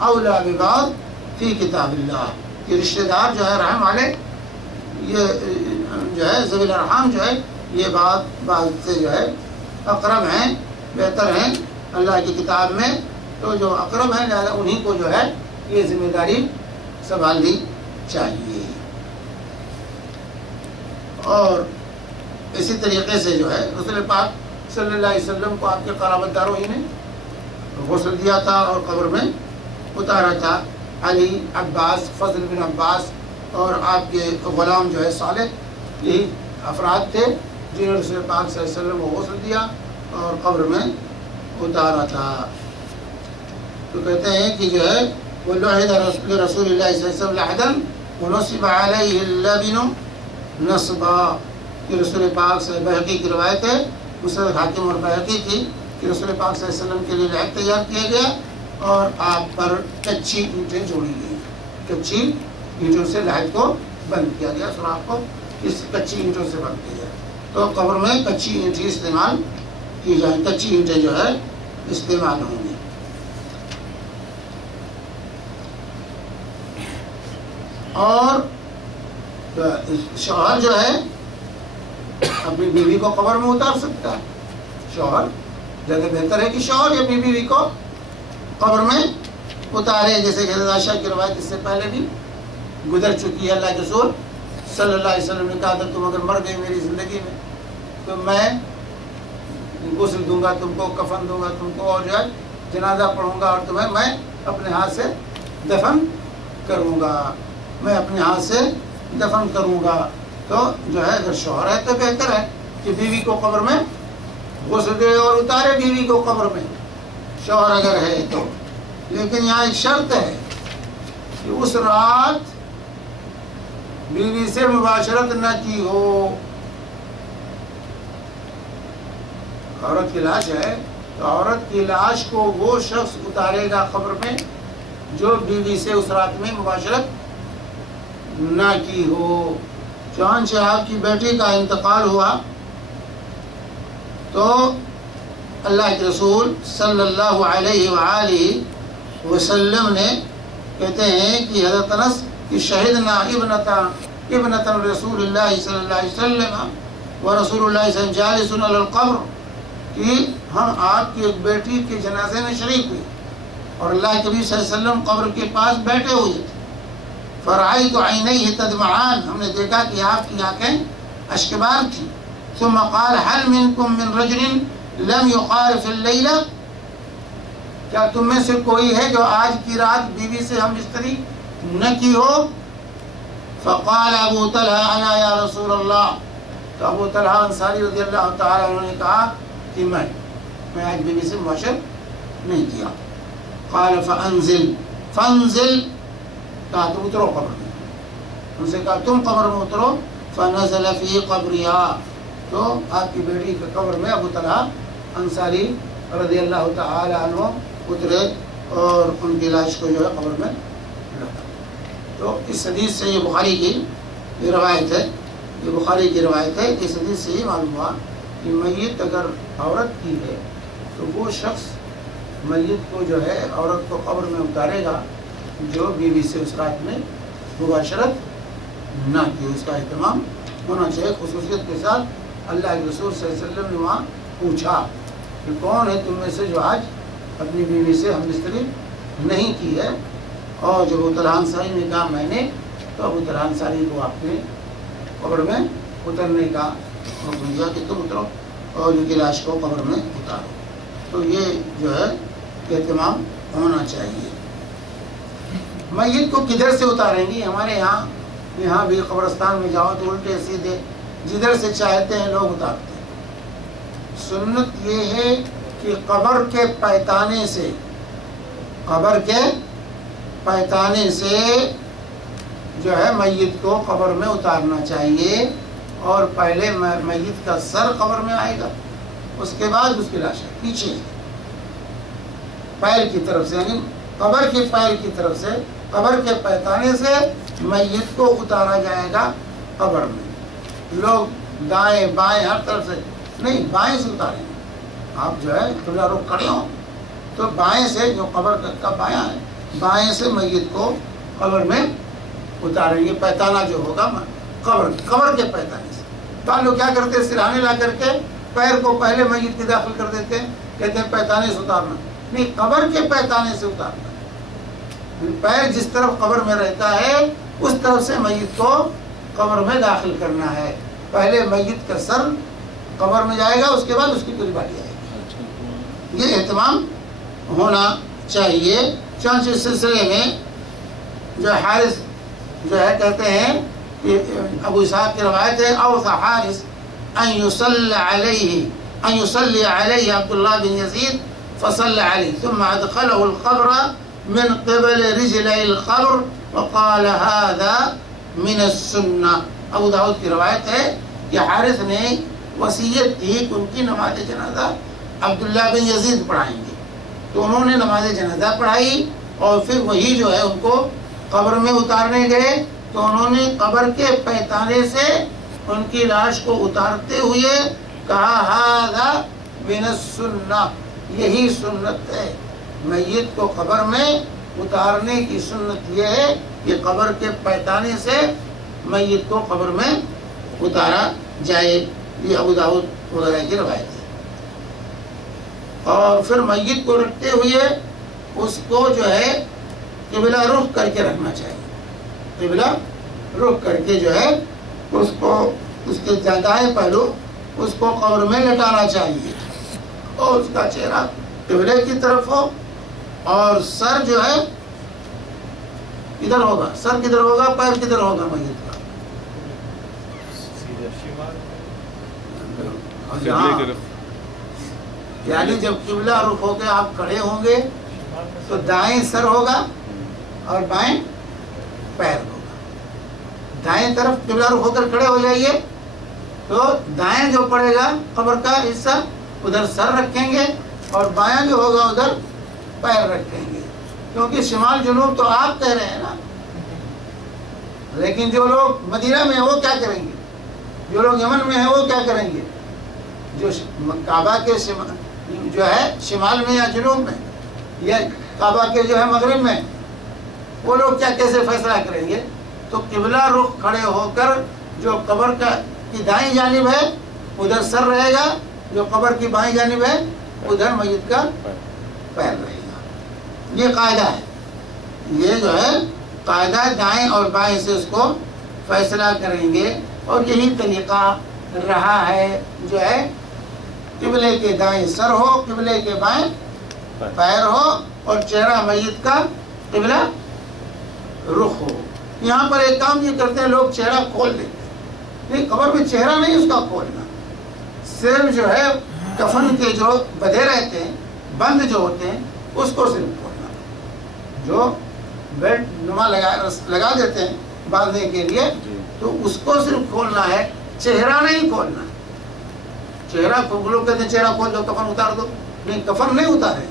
أَوْلَىٰ بِبَعْضٍ فِي کتاب اللہ، کہ رشتہ دار جو ہے رحم والے، یہ جو ہے ذوی الارحام جو ہے یہ بعض سے جو ہے اقرب ہیں، بہتر ہیں اللہ کی کتاب میں، تو جو اقرب ہیں لہذا انہی کو جو ہے یہ ذمہ داری سنبھالنی چاہیے۔ اور اسی طریقے سے جو ہے رسول پاک صلی اللہ علیہ وسلم کو آپ کے قرابت داروں ہی نے غسل دیا تھا اور قبر میں اتارا تھا۔ علی، عباس، فضل بن عباس اور آپ کے غلام جو ہے صالح، یہی افراد تھے جنہوں نے رسول پاک صلی اللہ علیہ وسلم کو غسل دیا اور قبر میں اتارا تھا۔ تو کہتے ہیں کہ جو ہے وَلُعِدَ رسول اللہ صلی اللہ علیہ وسلم لَحْدًا وَنُصِبَ عَلَيْهِ اللَّبِنُ نَصْبًا، کہ رسول پاک سے بحقی کی روایت ہے، مسند حاکم اور بحقی کی، کہ رسول پاک صلی اللہ علیہ وسلم کے لیے لحد تیار کیا گیا اور آپ پر کچی اینٹیں جوڑی گئی، کچی اینٹوں سے لحد کو بند کیا گیا، سوراخ کو اس کچی اینٹوں سے بند کیا گیا۔ تو قبر میں کچی اینٹیں استعمال کی جائیں، کچی اینٹیں جو ہے استعمال ہوں گی۔ اور شوہر جو ہے اپنی بیوی کو قبر میں اتار سکتا ہے، شوہر زیادہ بہتر ہے کہ شوہر یا بیوی کو قبر میں اتارے، جیسے کہ حضرت عائشہ کی روایت اس سے پہلے بھی گزر چکی ہے۔ اللہ کے رسول صلی اللہ علیہ وسلم نے کہا کہ تم اگر مر گئے میری زندگی میں تو میں غسل دوں گا تم کو، کفن دوں گا تم کو، اور جو ہے جنازہ پڑھوں گا اور تمہیں میں اپنے ہاتھ سے دفن کروں گا، میں اپنے ہاتھ سے دفن کروں گا۔ تو جو ہے اگر شوہر ہے تو بہتر ہے کہ بیوی کو قبر میں غسل دے اور اتارے بیوی کو قبر میں، شوہر اگر ہے تو۔ لیکن یہاں ایک شرط ہے کہ اس رات بیوی سے مباشرت نہ کی ہو۔ عورت کی لاش ہے تو عورت کی لاش کو وہ شخص اتارے گا قبر میں جو بیوی سے اس رات میں مباشرت نہ کی ہو۔ چنانچہ آپ کی بیٹی کا انتقال ہوا تو اللہ کے رسول صلی اللہ علیہ وآلہ وسلم نے کہتے ہیں کہ حضرت انس کہ شہدنا ابنۃ رسول اللہ صلی اللہ علیہ وسلم ورسول اللہ صلی اللہ علیہ وسلم جالس علی القبر، کہ ہم آپ کی ایک بیٹی کے جنازے میں شریک ہوئے اور اللہ کے نبی صلی اللہ علیہ وسلم قبر کے پاس بیٹھے ہوئے تھے۔ فرأیت عینیہ تدمعان، ہم نے دیکھا کہ آپ کی آنکھیں اشکبار تھیں۔ ثم قال هل منکم من رجل لم يقارف اللیلہ، کیا تم میں سے کوئی ہے جو آج کی رات بیوی سے ہم بستری نہ کی ہو؟ فقال ابو طلحہ انا یا رسول اللہ، تو ابو طلحہ انصاری رضی اللہ تعالیٰ عنہ نے کہا کہ میں آج بیوی سے معاشرت نہیں کیا۔ قال فانزل، کہا تم اترو قبر میں، ان سے کہا تم قبر میں اترو۔ فنزل فی قبرها، تو آپ کی بیٹی کے قبر میں ابو طلحہ انصاری رضی اللہ تعالی عنہ اترے اور ان کی لاش کو جو ہے قبر میں رکھا۔ تو اس حدیث سے یہ بخاری کی روایت ہے، یہ بخاری کی روایت ہے کہ اس حدیث سے یہ معلوم ہوا کہ میت اگر عورت کی ہے تو وہ شخص میت کو جو ہے عورت کو قبر میں اتارے گا جو بیوی سے اس رات میں مباشرت نہ کی، اس کا اہتمام ہونا چاہیے خصوصیت کے ساتھ۔ اللہ کے رسول صلی اللہ علیہ وسلم نے وہاں پوچھا کہ کون ہے تم میں سے جو آج اپنی بیوی سے ہم بستری نہیں کی ہے، اور جب ابو طلحہ انصاری نے کہا میں نے، تو ابو طلحہ انصاری کو آپ نے قبر میں اترنے کا حکم دیا کہ تم اترو اور ان کی لاش کو قبر میں اتارو۔ تو یہ جو ہے اہتمام ہونا چاہیے۔ میت کو کدھر سے اتاریں گی؟ ہمارے یہاں بھی قبرستان میں جاؤ تو الٹے سیدھے جدھر سے چاہتے ہیں لوگ اتارتے ہیں۔ سنت یہ ہے کہ قبر کے پیتانے سے جو ہے میت کو قبر میں اتارنا چاہیے، اور پہلے میت کا سر قبر میں آئے گا، اس کے بعد اس کی لاش پیچھے پیر کی طرف سے، یعنی قبر کے پیر کی طرف سے، قبر کے پیتانے سے میت کو اتارا جائے گا قبر میں۔ لوگ دائیں بائیں ہر طرف سے نہیں، بائیں سے اتاریں گے۔ آپ جو ہے قبلہ رخ کھڑے ہوں تو بائیں سے، جو قبر کا بایاں ہے، بائیں سے میت کو قبر میں اتاریں گے۔ پیتانہ جو ہوگا قبر کے پیتانے سے۔ بعض لوگ کیا کرتے ہیں، سرہانے لا کر کے پیر کو پہلے میت کے داخل کر دیتے ہیں، کہتے ہیں پیتانے سے اتارنا، نہیں، قبر کے پیتانے سے اتارنا۔ پیر جس طرف قبر میں رہتا ہے اس طرف سے میت کو قبر میں داخل کرنا ہے۔ پہلے میت کا سر قبر میں جائے گا، اس کے بعد اس کی پوری باڈی آئے گی۔ یہ اہتمام ہونا چاہیے۔ چنانچہ اس سلسلے میں جو حارث جو ہے کہتے ہیں کہ ابو اسحاق کی روایت ہے، اوصى حارث ان يصلي عليه عبد الله بن يزيد فصلى عليه ثم ادخله القبر من قبل رجلي القبر وقال هذا من السنة۔ ابو داؤد کی روایت ہے کہ حارث نے وصیت کی کہ ان کی نماز جنازہ عبداللہ بن یزید پڑھائیں گے، تو انہوں نے نماز جنازہ پڑھائی، اور پھر وہی جو ہے ان کو قبر میں اتارنے گئے، تو انہوں نے قبر کے پیتانے سے ان کی لاش کو اتارتے ہوئے کہا ھذا من السنہ، یہی سنت ہے۔ میت کو قبر میں اتارنے کی سنت یہ ہے کہ قبر کے پیتانے سے میت کو قبر میں اتارا جائے۔ یہ ابو داؤد وغیرہ کی روایت ہے۔ اور پھر میت کو رکھتے ہوئے اس کو جو ہے قبلہ رخ کر کے رکھنا چاہیے، قبلہ رخ کر کے جو ہے اس کو، اس کے دائیں پہلو اس کو قبر میں لٹانا چاہیے، اور اس کا چہرہ قبلے کی طرف ہو، اور سر جو ہے کدھر ہوگا، سر کدھر ہوگا، پیر کدھر ہوگا میت کا، یعنی جب قبلہ رخ ہو کے آپ کھڑے ہوں گے تو دائیں سر ہوگا اور بائیں پیر ہوگا۔ دائیں طرف قبلہ رخ ہو کر کھڑے ہو جائیے تو دائیں جو پڑے گا قبر کا حصہ ادھر سر رکھیں گے، اور بایاں جو ہوگا ادھر پیر رکھیں گے، کیونکہ شمال جنوب تو آپ کہہ رہے ہیں نا، لیکن جو لوگ مدینہ میں ہیں وہ کیا کریں گے، جو لوگ یمن میں ہیں وہ کیا کریں گے، جو کعبہ کے جو ہے شمال میں یا جنوب میں، یا کعبہ کے جو ہے مغرب میں، وہ لوگ کیا کیسے فیصلہ کریں گے؟ تو قبلہ رخ کھڑے ہو کر جو قبر کی دائیں جانب ہے ادھر سر رہے گا، جو قبر کی بائیں جانب ہے ادھر میت کا پیر رہے گا۔ یہ قاعدہ ہے، یہ جو ہے قاعدہ، دائیں اور بائیں سے اس کو فیصلہ کریں گے، اور یہی طریقہ رہا ہے جو ہے قبلے کے دائیں سر ہو، قبلے کے بائیں پیر ہو، اور چہرہ میت کا قبلہ رخ ہو۔ یہاں پر ایک کام یہ کرتے ہیں لوگ، چہرہ کھول دیتے ہیں، نہیں، قبر میں چہرہ نہیں اس کا کھولنا، صرف جو ہے کفن کے جو بدھے رہتے ہیں، بند جو ہوتے ہیں، اس کو صرف کھولنا، جو بیڈ نما لگا دیتے ہیں باندھنے کے لیے، تو اس کو صرف کھولنا ہے، چہرہ نہیں کھولنا۔ چہرہ لوگ کہتے ہیں چہرہ کھول دو، کفن اتار دو، نہیں، کفن نہیں اتارے،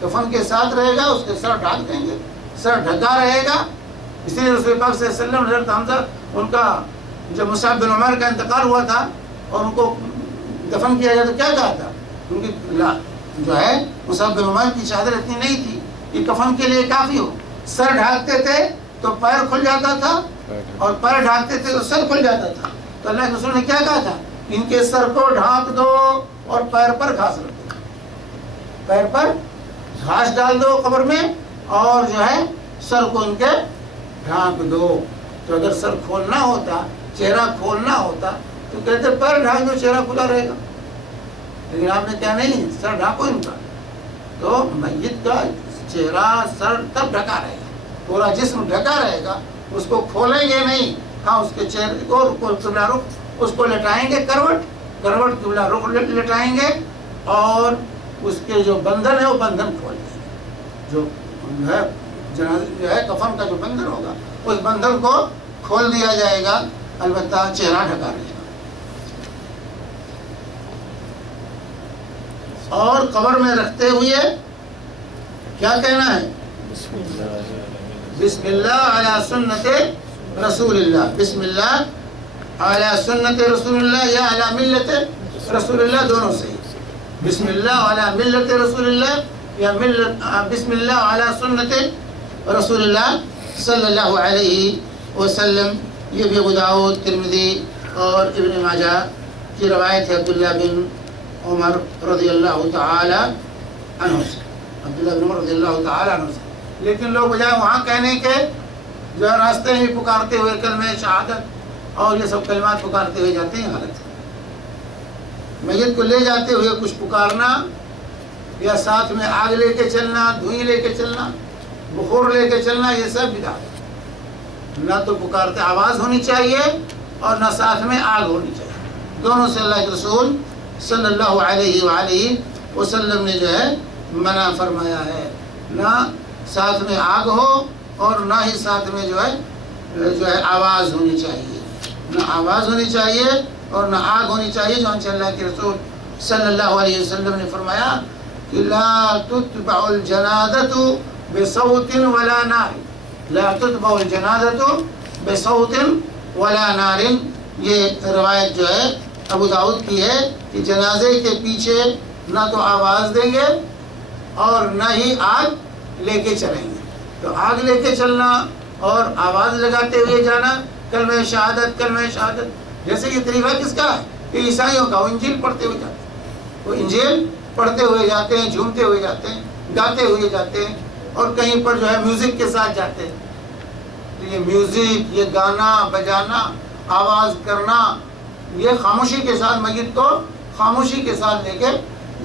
کفن کے ساتھ رہے گا، اس کے سر ڈھانک دیں گے، سر ڈھکا رہے گا۔ اسی لیے رسول پاک صلی اللہ علیہ وسلم، حضرت حمزہ، ان کا جب مصعب بن عمیر کا انتقال ہوا تھا اور ان کو دفن کیا گیا تو کیا کہا تھا، ان کی جو ہے مصعب بن عمیر کی چادر اتنی نہیں تھی کہ کفن کے لیے کافی ہو. سر ڈھانکتے تھے تو پیر کھل جاتا تھا اور پیر ڈھانکتے تھے تو سر کھل جاتا تھا. تو اللہ کے رسول نے کیا کہا تھا؟ ان کے سر کو ڈھانک دو اور پیر پر گھاس رکھ دو, پیر پر گھاس ڈال دو قبر میں اور جو ہے سر کو ان کے ڈھانک دو. تو اگر سر کھولنا ہوتا, چہرہ کھولنا ہوتا تو کہتے پیر ڈھانک دو, چہرہ کھلا رہے گا. لیکن آپ نے کیا نہیں, سر ڈھانکو ان کا. تو میت کا چہرہ سر تب ڈھکا رہے گا, پورا جسم ڈھکا رہے گا, اس کو کھولیں گے نہیں. ہاں اس کے چہرے کو قبلہ رخ اس کو لٹائیں گے, کروٹ قبلہ رخ لٹائیں گے اور اس کے جو بندھن ہے وہ بندھن کھول دیں گے. جو ہے جو ہے کفن کا جو بندھن ہوگا اس بندھن کو کھول دیا جائے گا, البتہ چہرہ ڈھکا رہے گا. اور قبر میں رکھتے ہوئے کیا کہنا ہے؟ بسم اللہ علی سنت رسول اللہ, بسم اللہ علی سنت رسول اللہ یا علی ملت رسول اللہ, دونوں سے. بسم اللہ علی ملت رسول اللہ یا بسم اللہ علی سنت رسول اللہ صلی اللہ علیہ وسلم. یہ بھی ابو داؤد, ترمذی اور ابن ماجہ کی روایت ہے عبداللہ بن عمر رضی اللہ تعالی عنہ سے, عبداللہ بن عمر رضی اللہ تعالی عنہ سے. لیکن لوگ بجائے وہاں کہنے کے جو راستے میں پکارتے ہوئے کلمہ شہادت اور یہ سب کلمات پکارتے ہوئے جاتے ہیں, غلط ہے. میت کو لے جاتے ہوئے کچھ پکارنا یا ساتھ میں آگ لے کے چلنا, دھوئی لے کے چلنا, بخور لے کے چلنا, یہ سب بدعت ہے. نہ تو پکارتے آواز ہونی چاہیے اور نہ ساتھ میں آگ ہونی چاہیے. دونوں سے اللہ کے رسول صلی اللہ علیہ وآلہ وسلم نے جو ہے منع فرمایا ہے. نہ ساتھ میں آگ ہو اور نہ ہی ساتھ میں جو ہے آواز ہونی چاہیے. نہ آواز ہونی چاہیے اور نہ آگ ہونی چاہیے. چنانچہ اللہ کے رسول صلی اللہ علیہ وسلم نے فرمایا کہ لا تتبع الجنازۃ بصوت ولا نار, لا تتبع الجنازۃ بصوت ولا نار. یہ روایت جو ہے ابو داؤد کی ہے کہ جنازے کے پیچھے نہ تو آواز دیں گے اور نہ ہی آگ لے کے چلیں گے. تو آگ لے کے چلنا اور آواز لگاتے ہوئے جانا, کلمہ شہادت کلمہ شہادت, جیسے یہ طریقہ کس کا ہے؟ یہ عیسائیوں کا. وہ انجیل پڑھتے ہوئے جاتے ہیں, وہ انجیل پڑھتے ہوئے جاتے ہیں, جھومتے ہوئے جاتے ہیں, گاتے ہوئے جاتے ہیں اور کہیں پر جو ہے میوزک کے ساتھ جاتے ہیں. تو یہ میوزک, یہ گانا بجانا, آواز کرنا, یہ خاموشی کے ساتھ میت کو خاموشی کے ساتھ لے کے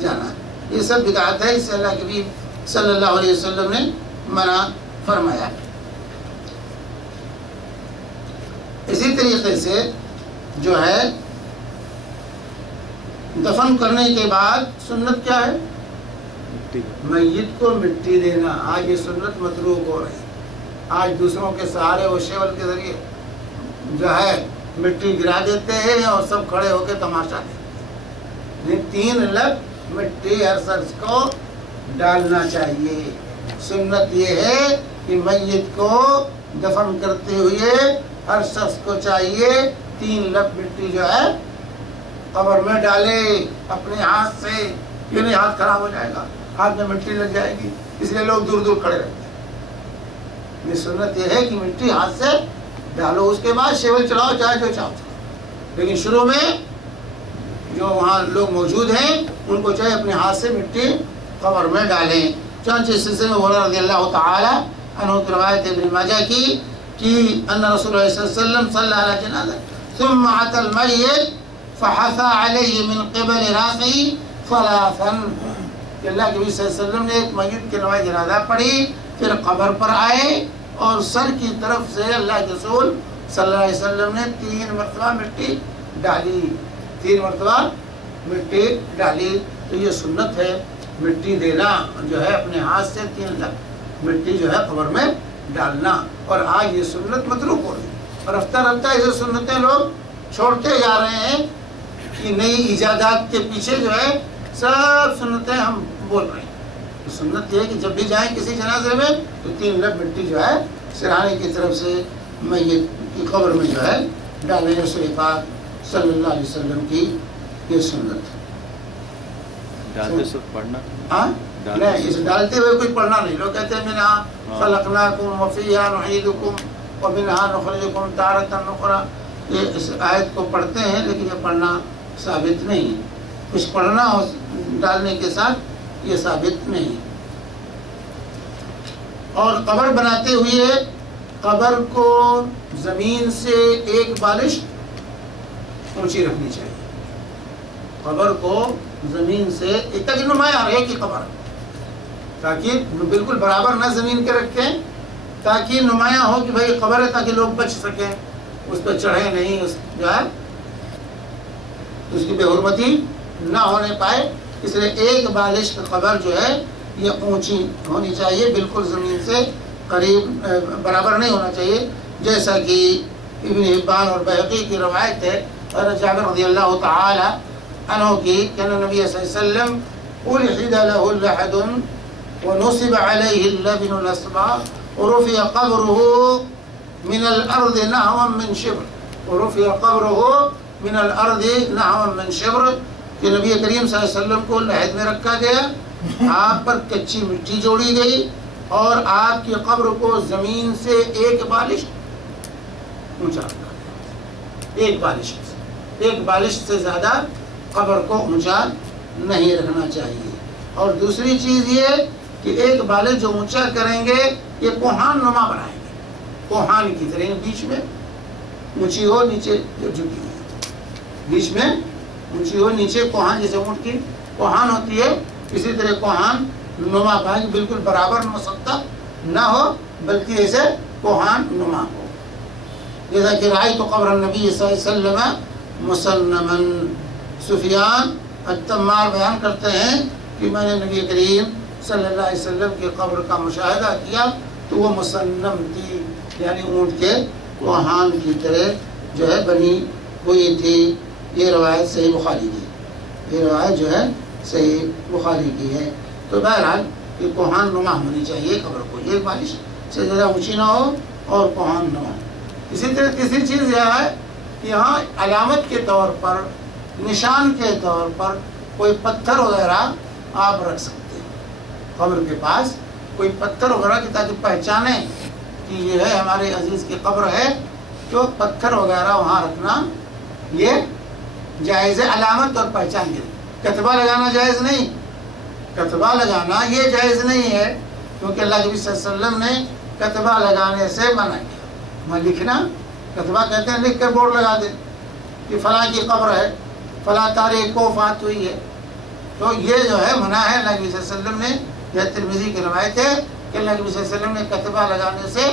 جانا, یہ سب بدعت ہے. اس سے اللہ کے نبی صلی اللہ علیہ وسلم نے منع فرمایا. اسی طریقے سے جو ہے دفن کرنے کے بعد سنت کیا ہے؟ میت کو مٹی دینا. آج یہ سنت متروک ہو رہی ہے. آج دوسروں کے سہارے و شیول کے ذریعے جو ہے مٹی گرا دیتے ہیں اور سب کھڑے ہو کے تماشا دیتے ہیں. 3 لگ مٹی ہر شخص کو ڈالنا چاہیے. سنت یہ ہے کہ میت کو دفن کرتے ہوئے ہر شخص کو چاہیے 3 لگ مٹی جو ہے قبر میں ڈالے اپنے ہاتھ سے. یہ نہیں ہاتھ خراب ہو جائے گا, ہاتھ میں مٹی لگ جائے گی, اس لیے لوگ دور دور کھڑے رہتے ہیں. یہ سنت یہ ہے کہ مٹی ہاتھ سے ڈالو, اس کے بعد شیول چلاؤ چاہے جو چاہو. لیکن شروع میں جو وہاں لوگ موجود ہیں ان کو چاہے اپنے ہاتھ سے مٹی قبر میں ڈالیں. چنانچہ اس سلسلے میں مولانا رضی اللہ تعالی عنہ کی روایت ابن ماجہ کی کہ ان رسول اللہ صلی اللہ علیہ وسلم صلی علی جنازہ ثم اتى المیت فحثى علیہ من قبل راسه ثلاثا. کہ اللہ کے نبی صلی اللہ علیہ وسلم نے ایک میت کی نماز جنازہ پڑھی, پھر قبر پر آئے اور سر کی طرف سے اللہ کے رسول صلی اللہ علیہ وسلم نے 3 مرتبہ مٹی ڈالی, 3 مرتبہ مٹی ڈالی. تو یہ سنت ہے مٹی دینا جو ہے اپنے ہاتھ سے 3 لگ مٹی جو ہے قبر میں ڈالنا. اور آج یہ سنت متروک ہو رہی ہے اور رفتہ رفتہ یہ سنتیں لوگ چھوڑتے جا رہے ہیں کہ نئی ایجادات کے پیچھے جو ہے سب سنتیں ہم بول رہے ہیں. سنت یہ ہے کہ جب بھی جائیں کسی جنازے میں تو 3 لگ مٹی جو ہے سرہانے کی طرف سے میت کی قبر میں جو ہے ڈالیں. رسول پاک صلی اللہ علیہ وسلم کی یہ سنت. ڈالتے صرف پڑھنا؟ ہاں نہیں، اس ڈالتے ہوئے کوئی پڑھنا نہیں. لوگ کہتے ہیں منہا خلقناکم وفیہا نعیدکم ومنہا نخرجکم تارۃ اخری. یہ اس آیت کو پڑھتے ہیں لیکن یہ پڑھنا ثابت نہیں ہے. کچھ پڑھنا ہو ڈالنے کے ساتھ یہ ثابت نہیں. اور قبر بناتے ہوئے قبر کو زمین سے ایک بالش اونچی رکھنی چاہیے. قبر کو زمین سے ایک تک نمایاں رہے کی قبر، تاکہ بالکل برابر نہ زمین کے رکھیں، تاکہ نمایاں ہو کہ بھائی قبر ہے، تاکہ لوگ بچ سکیں، اس پہ چڑھے نہیں، اس جو ہے اس کی بے حرمتی نہ ہونے پائے. اس لیے ایک بالش قبر جو ہے یہ اونچی ہونی چاہیے، بالکل زمین سے قریب برابر نہیں ہونا چاہیے. جیسا کہ ابن حبان اور بہقی کی روایت ہے حضرت جابر رضی اللہ تعالی عنہ کی کہ نبی صلی اللہ علیہ وسلم ألحد له اللحد ونصب عليه اللبن الأصبع ورفع قبره من الأرض نحوا من شبر، ورفع قبره من الأرض نحوا من شبر. کہ نبی کریم صلی اللہ علیہ وسلم کو لحد میں رکھا گیا، آپ پر کچی مٹی جوڑی گئی اور آپ کی قبر کو زمین سے ایک بالش اونچا رکھا گیا. ایک بالش سے زیادہ قبر کو اونچا نہیں رکھنا چاہیے. اور دوسری چیز یہ کہ ایک بالش جو اونچا کریں گے یہ کوہان نما بنائیں گے، کوہان کی طرح بیچ میں اونچی ہو، نیچے جو جھکی ہوئی، بیچ میں اونچی ہو، نیچے کوہان، جیسے اونٹ کی کوہان ہوتی ہے اسی طرح کوہان نما پائیں گے، بالکل برابر مسطح نہ ہو بلکہ ایسے کوہان نما ہو. جیسا کہ رأیت قبر النبی صلی اللہ علیہ وسلم مسنما. سفیان التمار بیان کرتے ہیں کہ میں نے نبی کریم صلی اللہ علیہ وسلم کی قبر کا مشاہدہ کیا تو وہ مسنم تھی، یعنی اونٹ کے کوہان کی طرح جو ہے بنی ہوئی تھی. یہ روایت صحیح بخاری کی، یہ روایت جو ہے صحیح بخاری کی ہے. تو بہرحال یہ کوہان نما ہونی چاہیے قبر کو، ایک بالش سے زیادہ اونچی نہ ہو اور کوہان نما. اسی طرح تیسری چیز یہ ہے کہ یہاں علامت کے طور پر، نشان کے طور پر کوئی پتھر وغیرہ آپ رکھ سکتے ہیں قبر کے پاس، کوئی پتھر وغیرہ کی، تاکہ پہچانیں کہ یہ ہے ہمارے عزیز کی قبر ہے. تو پتھر وغیرہ وہاں رکھنا یہ جائز ہے، علامت اور پہچان کے. کتبہ لگانا جائز نہیں، کتبہ لگانا یہ جائز نہیں ہے، کیونکہ اللہ کے نبی صلی اللہ علیہ وسلم نے کتبہ لگانے سے منع کیا. وہاں لکھنا، کتبہ کہتے ہیں لکھ کر بورڈ لگا دیں کہ فلاں کی قبر ہے، فلاں تاریخ کو وفات ہوئی ہے. تو یہ جو ہے منع ہے. اللہ کے نبی صلی اللہ علیہ وسلم نے، یہ ترمذی کی روایت ہے کہ اللہ کے نبی صلی اللہ علیہ وسلم نے کتبہ لگانے سے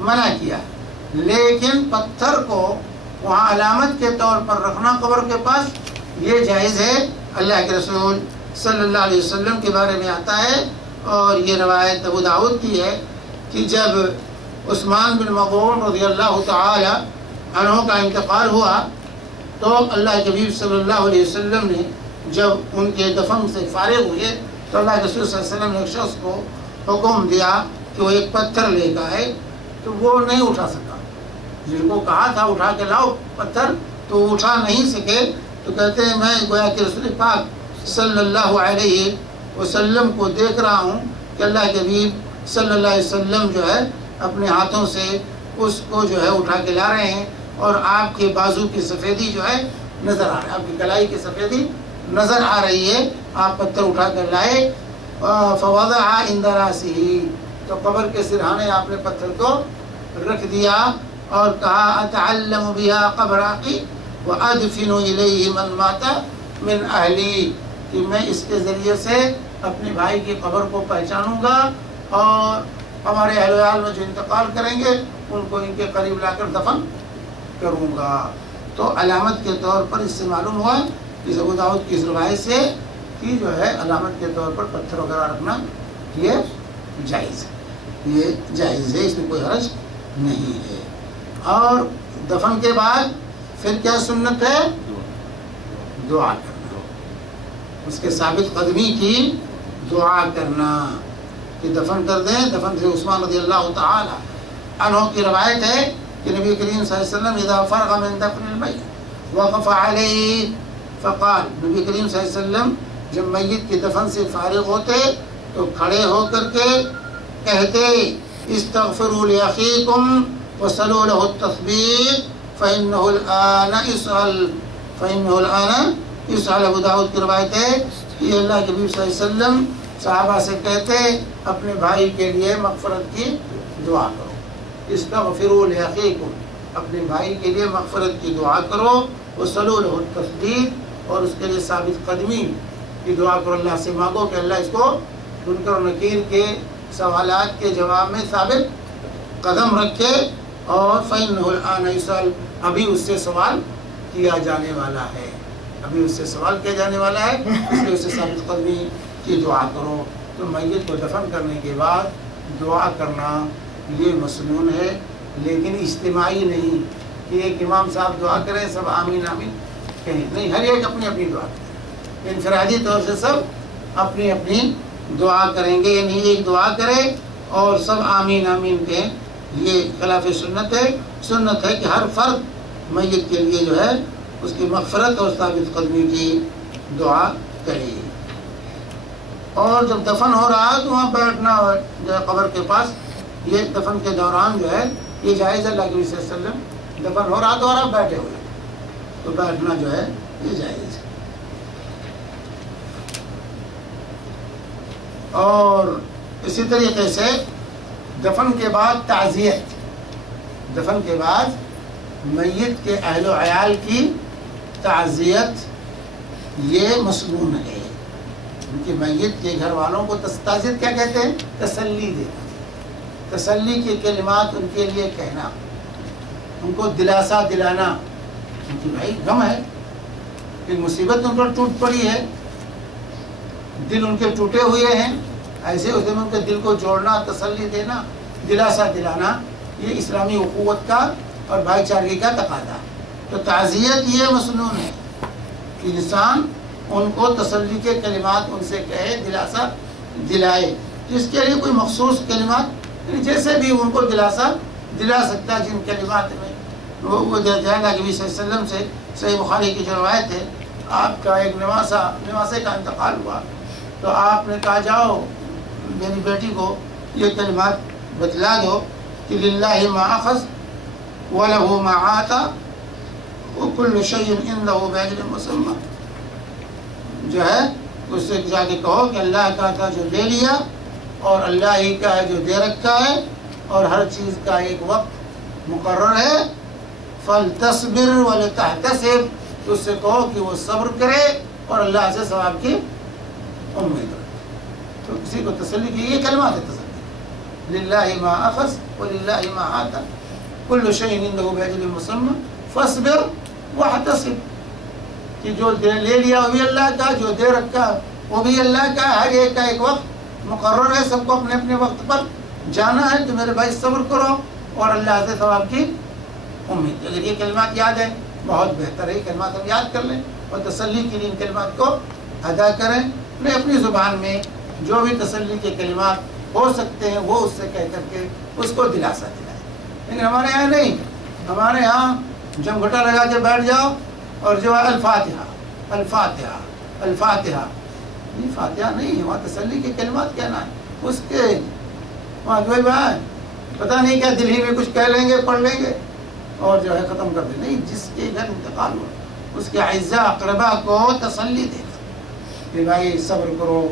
منع کیا. لیکن پتھر کو وہاں علامت کے طور پر رکھنا قبر کے پاس یہ جائز ہے. اللہ کے رسول صلی اللہ علیہ وسلم کے بارے میں آتا ہے، اور یہ روایت ابو داؤد کی ہے کہ جب عثمان بن مظعون رضی اللہ تعالی عنہ کا انتقال ہوا تو اللہ کے حبیب صلی اللہ علیہ وسلم نے جب ان کے دفن سے فارغ ہوئے تو اللہ کے رسول صلی اللہ علیہ وسلم نے ایک شخص کو حکم دیا کہ وہ ایک پتھر لے کر آئے. تو وہ نہیں اٹھا سکا، جن کو کہا تھا اٹھا کے لاؤ پتھر تو وہ اٹھا نہیں سکے. تو کہتے ہیں میں گویا کہ رسول پاک صلی اللہ علیہ وسلم کو دیکھ رہا ہوں کہ اللہ کے حبیب صلی اللہ علیہ وسلم جو ہے اپنے ہاتھوں سے اس کو جو ہے اٹھا کے لا رہے ہیں، اور آپ کے بازو کی سفیدی جو ہے نظر آ رہی ہے، آپ کی کلائی کی سفیدی نظر آ رہی ہے. آپ پتھر اٹھا کر لائے. فوضع عند راسه، تو قبر کے سرہانے آپ نے پتھر کو رکھ دیا اور کہا اتعلم بها قبر اخی وادفن الیہ من مات من اہلی، کہ میں اس کے ذریعے سے اپنے بھائی کی قبر کو پہچانوں گا اور ہمارے اہل ویال میں جو انتقال کریں گے ان کو ان کے قریب لا کر دفن کروں گا. تو علامت کے طور پر اس سے معلوم ہوا کہ ابو داؤد کی اس روایت سے کہ جو ہے علامت کے طور پر پتھر وغیرہ رکھنا یہ جائز ہے، یہ جائز ہے، اس میں کوئی حرج نہیں ہے. اور دفن کے بعد پھر کیا سنت ہے؟ دعا کرنا، اس کے ثابت قدمی کی دعا کرنا کہ دفن کر دیں. دفن سے عثمان رضی اللہ تعالی عنہ کی روایت ہے کہ نبی کریم صلی اللہ علیہ وسلم اذا فرغ من دفن المیت وقف علیہ فقال، نبی کریم صلی اللہ علیہ وسلم جب میت کے دفن سے فارغ ہوتے تو کھڑے ہو کر کے کہتے استغفروا لأخیکم وصلوا له التثبیت فإنه الآن يسأل ابو داؤد کی روایت ہے کہ اللہ کے نبی صلی اللہ علیہ وسلم صحابہ سے کہتے اپنے بھائی کے لیے مغفرت کی دعا کرو، استغفروا لأخیکم، اپنے بھائی کے لیے مغفرت کی دعا کرو، وصلوا له التثبیت، اور اس کے لیے ثابت قدمی کی دعا کرو، اللہ سے مانگو کہ اللہ اس کو منکر و نکیر کے سوالات کے جواب میں ثابت قدم رکھے، اور فإنه الآن يسأل، ابھی اس سے سوال کیا جانے والا ہے، ابھی اس سے سوال کیا جانے والا ہے، اس لیے اس سے ثابت قدمی کی دعا کرو۔ تو میت کو دفن کرنے کے بعد دعا کرنا یہ مسنون ہے، لیکن اجتماعی نہیں کہ ایک امام صاحب دعا کریں سب آمین آمین کہیں، نہیں، ہر ایک اپنی اپنی دعا کریں، انفرادی طور سے سب اپنی اپنی دعا کریں گے، یعنی ایک دعا کرے اور سب آمین آمین کہیں، یہ خلاف سنت ہے۔ سنت ہے کہ ہر فرد میت کے لیے جو ہے اس کی مغفرت اور ثابت قدمی کی دعا کرے، اور جب دفن ہو رہا ہے تو وہاں بیٹھنا جو ہے قبر کے پاس، یہ دفن کے دوران جو ہے یہ جائز ہے، اللہ کے نبی صلی اللہ علیہ وسلم دفن ہو رہا تو اور آپ بیٹھے ہوئے تو بیٹھنا جو ہے یہ جائز ہے۔ اور اسی طریقے سے دفن کے بعد تعزیت، دفن کے بعد میت کے اہل و عیال کی تعزیت یہ مسنون ہے، کیونکہ میت کے گھر والوں کو تعزیت کیا کہتے ہیں؟ تسلی دینا، تسلی کے کلمات ان کے لیے کہنا، ان کو دلاسا دلانا، کیونکہ بھائی غم ہے، ایک مصیبت ان پر ٹوٹ پڑی ہے، دل ان کے ٹوٹے ہوئے ہیں، ایسے اس دن ان کے دل کو جوڑنا، تسلی دینا، دلاسا دلانا، یہ اسلامی اخوت کا اور بھائی چارگی کا تقاضا۔ تو تعزیت یہ مسنون ہے کہ انسان ان کو تسلی کے کلمات ان سے کہے، دلاسا دلائے، جس کے لیے کوئی مخصوص کلمات جیسے بھی ان کو دلاسا دلا سکتا ہے، جن کلمات میں وہ اللہ کے نبی صلی اللہ علیہ وسلم سے صحیح بخاری کی جو روایت ہے، آپ کا ایک نواسے کا انتقال ہوا تو آپ نے کہا جاؤ میری بیٹی کو یہ کلمات بتلا دو کہ للہ ما اخذ ولہ ما آتا وکل شیء عندہ بأجل مسمى، جو ہے اس سے جا کے کہو کہ اللہ کا تھا جو لے لیا اور اللہ ہی کا ہے جو دے رکھا ہے، اور ہر چیز کا ایک وقت مقرر ہے، فَلْتَصْبِرْ وَلْتَحْتَسِبْ، تو اس سے کہو کہ وہ صبر کرے اور اللہ سے ثواب کی امید رکھے۔ تو کسی کو تسلی کی یہ کلمات ہے تسلی، للہ ما اخذ وللہ ما آتا کل شیء عنده بأجل مسمى فاصبر واحتسب، کہ جو لے لیا وہ بھی اللہ کا، جو دے رکھا وہ بھی اللہ کا، ہر ایک کا ایک وقت مقرر ہے، سب کو اپنے اپنے وقت پر جانا ہے، تو میرے بھائی صبر کرو اور اللہ سے ثواب کی امید۔ اگر یہ کلمات یاد ہے بہت بہتر ہے، یہ کلمات ہم یاد کر لیں اور تسلی کے لیے ان کلمات کو ادا کریں، انہیں اپنی زبان میں جو بھی تسلی کے کلمات ہو سکتے ہیں وہ اس سے کہہ کر کے اس کو دلاسا دلائیں۔ لیکن ہمارے یہاں نہیں، ہمارے یہاں جمگھٹا لگا کے بیٹھ جاؤ اور جو ہے الفاتحہ الفاتحہ الفاتحہ، یہ فاتحہ نہیں ہے، وہاں تسلی کے کلمات کہنا ہے، اس کے وہاں جو ہے پتہ نہیں کیا دل ہی میں کچھ کہہ لیں گے، پڑھ لیں گے اور جو ہے ختم کر دیں۔ نہیں، جس کے گھر انتقال ہوا اس کے اعزاء اقربا کو تسلی دے کہ بھائی صبر کرو،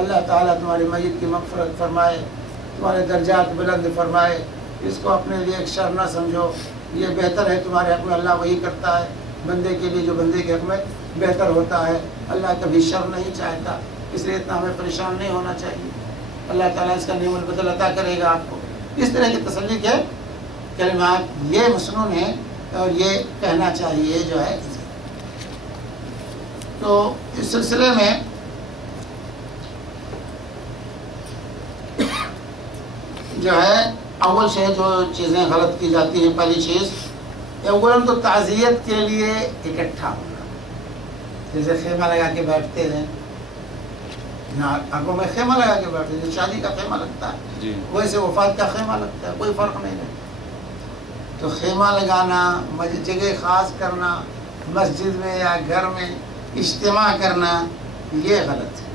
اللہ تعالیٰ تمہاری میت کی مغفرت فرمائے، تمہارے درجات بلند فرمائے، اس کو اپنے لیے ایک شر نہ سمجھو، یہ بہتر ہے تمہارے حق میں، اللہ وہی کرتا ہے بندے کے لیے جو بندے کے حق میں بہتر ہوتا ہے، اللہ کبھی شر نہیں چاہتا، اس لیے اتنا ہمیں پریشان نہیں ہونا چاہیے، اللہ تعالیٰ اس کا نعم البدل عطا کرے گا آپ کو۔ اس طرح کی تسلی کے کلمات یہ مسنون ہیں اور یہ کہنا چاہیے جو ہے۔ تو اس سلسلے میں جو ہے اول شے جو چیزیں غلط کی جاتی ہیں، پہلی چیز اولاً تو تعزیت کے لیے اکٹھا ہونا، جیسے خیمہ لگا کے بیٹھتے ہیں، آنکھوں میں خیمہ لگا کے بیٹھتے ہیں، شادی کا خیمہ لگتا ہے ویسے وفات کا خیمہ لگتا ہے، کوئی فرق نہیں ہے۔ تو خیمہ لگانا، جگہ خاص کرنا، مسجد میں یا گھر میں اجتماع کرنا، یہ غلط ہے.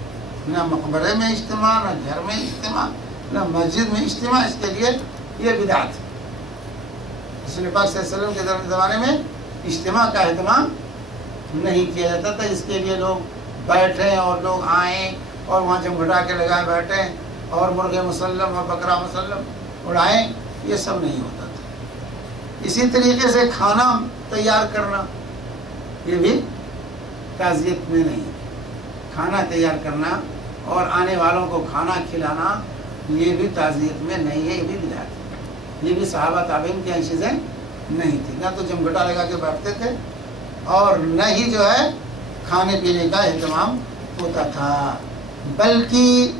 نہ مقبرے میں اجتماع، نہ گھر میں اجتماع، نہ مسجد میں اجتماع. اس کے لیے یہ بدعت ہے. رسول پاک صلی اللہ علیہ وسلم کے زمانے میں اجتماع کا اہتمام نہیں کیا جاتا تھا. اس کے لیے لوگ بیٹھیں اور لوگ آئیں اور وہاں جمگھٹا کے لگائے بیٹھیں اور مرغے مسلم اور بکرا مسلم اڑائیں، یہ سب نہیں ہوتا تھا. اسی طریقے سے کھانا تیار کرنا یہ بھی تعزیت میں نہیں ہے. کھانا تیار کرنا اور آنے والوں کو کھانا کھلانا یہ بھی تعزیت میں نہیں ہے، یہ بھی بدعت ہے. یہ بھی صحابہ تابعین کی چیزیں نہیں تھی. نہ تو جمگھٹا لگا کے بیٹھتے تھے اور نہ ہی جو ہے کھانے پینے کا اہتمام ہوتا تھا. بلکہ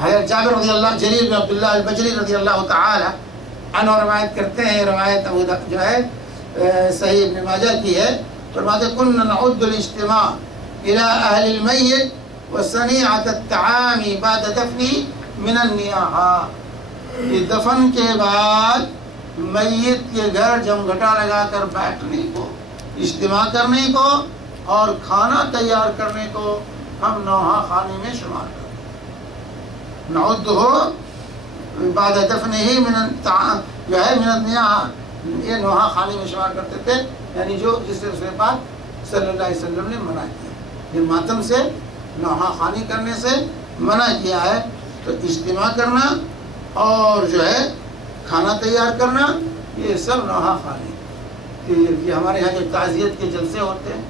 حضرت جابر رضی اللہ، جریر بن عبداللہ البجلی رضی اللہ تعالی عنہ روایت کرتے ہیں، روایت جو ہے صحیح ابن ماجہ کی ہے. فرماتے كنا نعد الاجتماع الى اهل الميت وصنيعة الطعام بعد دفنه من النياحة. یہ دفن کے بعد میت کے گھر جمگھٹا لگا کر بیٹھنے کو، اجتماع کرنے کو اور کھانا تیار کرنے کو ہم نوحہ خانے میں شمار کرتے ہیں. نعدہ بعد دفنه من الطعام جو ہے من النياحة، یہ نوحہ خانے میں شمار کرتے تھے. یعنی جو جس سے رسول پاک صلی اللہ علیہ وسلم نے منع کیا، یہ ماتم سے نوحہ خانی کرنے سے منع کیا ہے. تو اجتماع کرنا اور جو ہے کھانا تیار کرنا یہ سب نوحہ خانی. یہ ہمارے یہاں جو تعزیت کے جلسے ہوتے ہیں،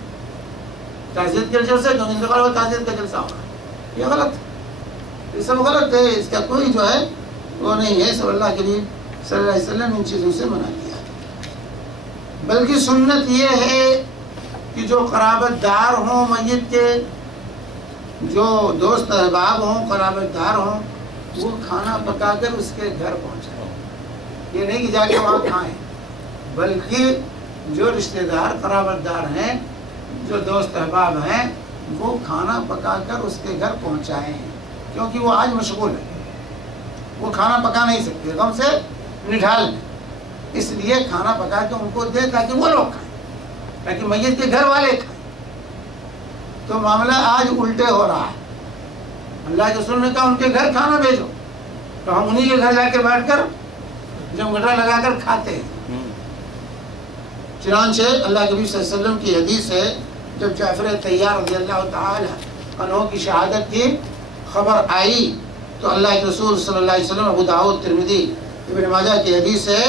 تعزیت کے جلسے جو انتقال ہو تعزیت کا جلسہ ہو رہا ہے، یہ غلط ہے. یہ سب غلط ہے. اس کا کوئی جو ہے وہ نہیں ہے. سب اللہ کے لیے صلی اللہ علیہ وسلم ان چیزوں سے منع کیا. بلکہ سنت یہ ہے کہ جو قرابت دار ہوں میت کے، جو دوست احباب ہوں، قرابت دار ہوں، وہ کھانا پکا کر اس کے گھر پہنچائیں. یہ نہیں کہ جا کے وہاں کھائیں، بلکہ جو رشتہ دار قرابت دار ہیں، جو دوست احباب ہیں، وہ کھانا پکا کر اس کے گھر پہنچائیں. کیونکہ وہ آج مشغول ہے، وہ کھانا پکا نہیں سکتے، غم سے نڈھال ہیں. اس لیے کھانا پکا کے ان کو دے تاکہ وہ لوگ کھائیں، تاکہ میت کے گھر والے کھائیں. تو معاملہ آج الٹے ہو رہا ہے. اللہ کے رسول نے کہا ان کے گھر کھانا بھیجو، تو ہم انہی کے گھر جا کے بیٹھ کر جمگھٹا لگا کر کھاتے ہیں. چنانچہ اللہ کے نبی صلی اللہ علیہ وسلم کی حدیث ہے، جب جعفر طیار رضی اللہ تعالی عنہ کی شہادت کی خبر آئی تو اللہ کے رسول صلی اللہ علیہ وسلم، ابو داؤد، ترمذی، ابن ماجہ کی حدیث ہے،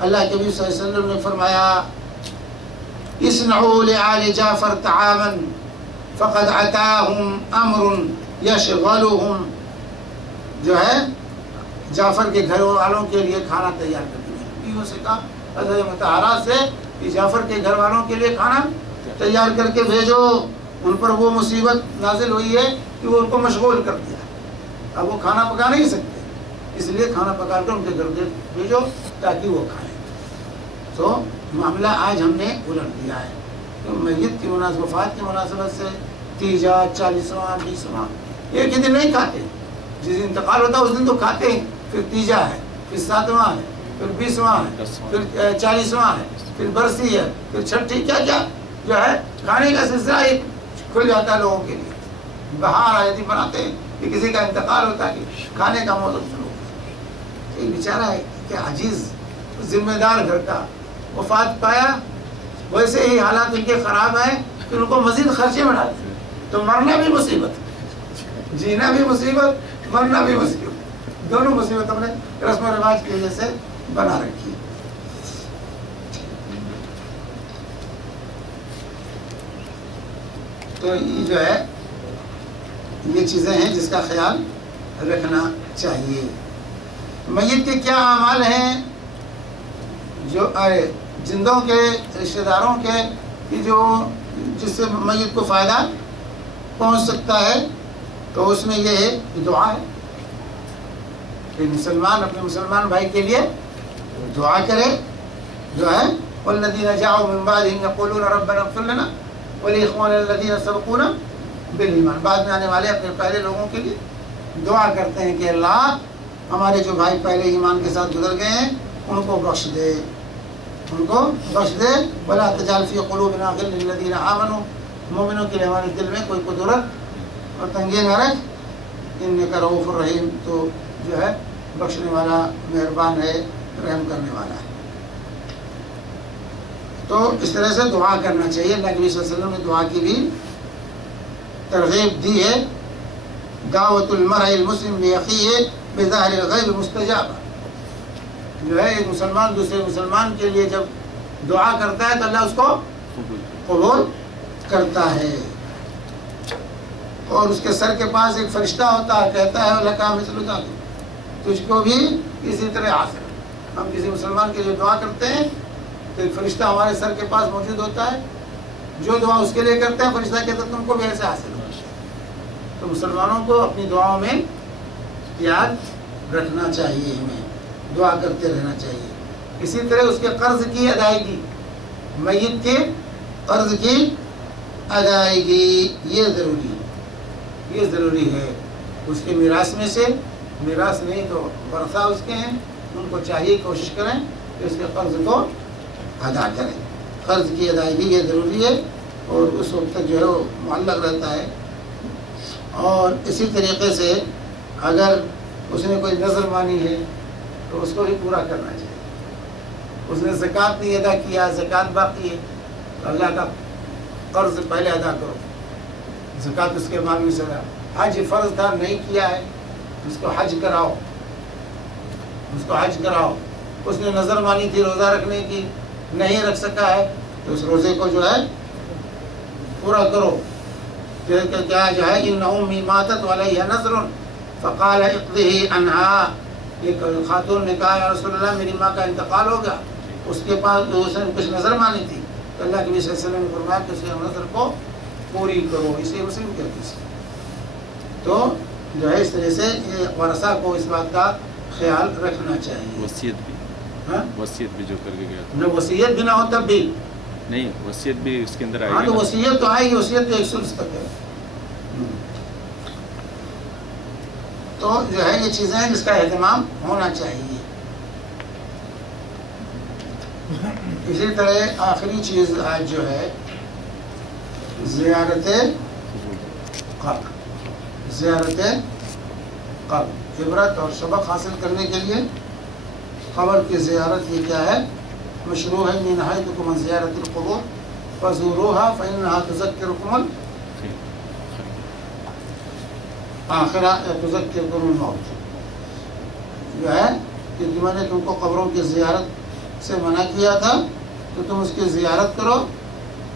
اللہ کے نبی صلی اللہ علیہ وسلم نے فرمایا اصنعوا لآل جعفر طعاما فقد اتاهم امر یشغلهم. جو ہے جعفر کے گھر والوں کے لیے کھانا تیار کر دیا. بیویوں سے کہا حضرت مطہرہ سے کہ جعفر کے گھر والوں کے لیے کھانا تیار کر کے بھیجو. ان پر وہ مصیبت نازل ہوئی ہے کہ وہ ان کو مشغول کر دیا. اب وہ کھانا پکا نہیں سکتے، اس لیے کھانا پکا کر ان کے گھر بھیجو تاکہ وہ کھائیں. تو معاملہ آج ہم نے الٹ دیا ہے. تو میت کی وفات کی مناسبت سے تیجا، 40واں، 20واں ایک ہی دن نہیں کھاتے. جس دن انتقال ہوتا ہے اس دن تو کھاتے ہیں. پھر تیجا ہے، پھر 7واں ہے، پھر 20واں ہے، پھر 40واں ہے، پھر برسی ہے، پھر چھٹی. کیا کیا جو ہے کھانے کا سلسلہ ہی کھل جاتا ہے لوگوں کے لیے. بہار آیتی بناتے ہیں کہ کسی کا انتقال ہوتا ہے کہ کھانے کا موسم شروع ہوتا ہے. بیچارہ ہے کہ عجیز ذمہ دار گھر کا وفات پایا، ویسے ہی حالات ان کے خراب ہیں کہ ان کو مزید خرچے میں ڈالتے ہیں. تو مرنا بھی مصیبت، جینا بھی مصیبت، مرنا بھی مصیبت. دونوں مصیبت ہم نے رسم و رواج کی وجہ سے بنا رکھی. تو یہ جو ہے یہ چیزیں ہیں جس کا خیال رکھنا چاہیے. میت کے کیا اعمال ہیں جو زندوں کے رشتہ داروں کے کہ جو جس سے میت کو فائدہ پہنچ سکتا ہے؟ تو اس میں یہ ہے کہ دعا ہے کہ مسلمان اپنے مسلمان بھائی کے لیے دعا کرے. جو ہے والذین جاءوا من بعدهم یقولون ربنا اغفر لنا ولإخواننا الذین سبقونا بالایمان. بعد میں آنے والے اپنے پہلے لوگوں کے لیے دعا کرتے ہیں کہ اللہ ہمارے جو بھائی پہلے ایمان کے ساتھ گزر گئے ہیں ان کو بخش دے، ان کو بخش دے. ولا تجعل فی قلوبنا غلا للذین آمنوا. مومنوں کے لیے ہمارے دل میں کوئی قدرت اور تنگی نہ رکھ، انک رؤوف الرحیم، تو جو ہے بخشنے والا، مہربان ہے، رحم کرنے والا ہے۔ تو اس طرح سے دعا کرنا چاہیے۔ اللہ نبی صلی اللہ علیہ وسلم نے دعا کی بھی ترغیب دی ہے، دعوت المرء المسلم لاخیہ بظاہر الغیب مستجابہ، جو ہے ایک مسلمان دوسرے مسلمان کے لیے جب دعا کرتا ہے تو اللہ اس کو قبول کرتا ہے۔ اور اس کے سر کے پاس ایک فرشتہ ہوتا ہے، کہتا ہے لک مثل ذلک، تجھ کو بھی اسی طرح حاصل۔ ہم کسی مسلمان کے لیے دعا کرتے ہیں تو ایک فرشتہ ہمارے سر کے پاس موجود ہوتا ہے، جو دعا اس کے لیے کرتے ہیں فرشتہ کہتا ہے تم کو بھی ایسے حاصل ہو۔ تو مسلمانوں کو اپنی دعاؤں میں یاد رکھنا چاہیے، ہمیں دعا کرتے رہنا چاہیے۔ اسی طرح اس کے قرض کی ادائیگی، میت کے قرض کی ادائیگی، یہ ضروری ہے۔ اس کے میراث میں سے، میراث نہیں تو ورثہ اس کے ہیں، ان کو چاہیے کوشش کریں کہ اس کے قرض کو ادا کریں۔ قرض کی ادائیگی یہ ضروری ہے، اور اس وقت تک جو ہے وہ معلق رہتا ہے۔ اور اسی طریقے سے اگر اس نے کوئی نذر مانی ہے تو اس کو بھی پورا کرنا چاہیے۔ اس نے زکوٰۃ نہیں ادا کیا، زکوٰۃ باقی ہے، تو اللہ کا قرض پہلے ادا کرو، زکوٰۃ اس کے مال میں سے ادا۔ حج فرض تھا نہیں کیا ہے، اس کو حج کراؤ، اس نے نظر مانی تھی روزہ رکھنے کی، نہیں رکھ سکا ہے تو اس روزے کو جو ہے پورا کرو۔ کیا جو ہے ان امی ماتت وعلیہ نذر فقال اقضه عنها، ایک خاتون نے کہا یا رسول اللہ میری ماں کا انتقال ہو گیا، اس کے پاس اس نے کچھ نظر مانی تھی، تو اللہ کے نبی صلی اللہ علیہ وسلم نے فرمایا کہ اس کے نظر کو پوری کرو، اسے مسلم کہتے ہیں۔ تو جو ہے اس طرح سے یہ ورثہ کو اس بات کا خیال رکھنا چاہیے۔ وصیت بھی جو کر کے گیا تھا، نہ وصیت بھی نہ ہو تب بھی نہیں، وصیت بھی اس کے اندر آئے ہاں، گی تو نا؟ وصیت تو آئے گی، وصیت تو 100 تک ہے۔ تو جو ہے یہ چیزیں ہیں جس کا اہتمام ہونا چاہیے۔ اسی طرح آخری چیز آج جو ہے زیارت قبر، زیارت قبر، عبرت اور سبق حاصل کرنے کے لیے قبر کی زیارت یہ کیا ہے؟ مشروع ہے۔ من نہایتکم عن زیارت القبور فزوروها فإنها تذکرکم آخرہ تذکرکم الموت، جو ہے کہ میں نے تم کو قبروں کی زیارت سے منع کیا تھا تو تم اس کی زیارت کرو،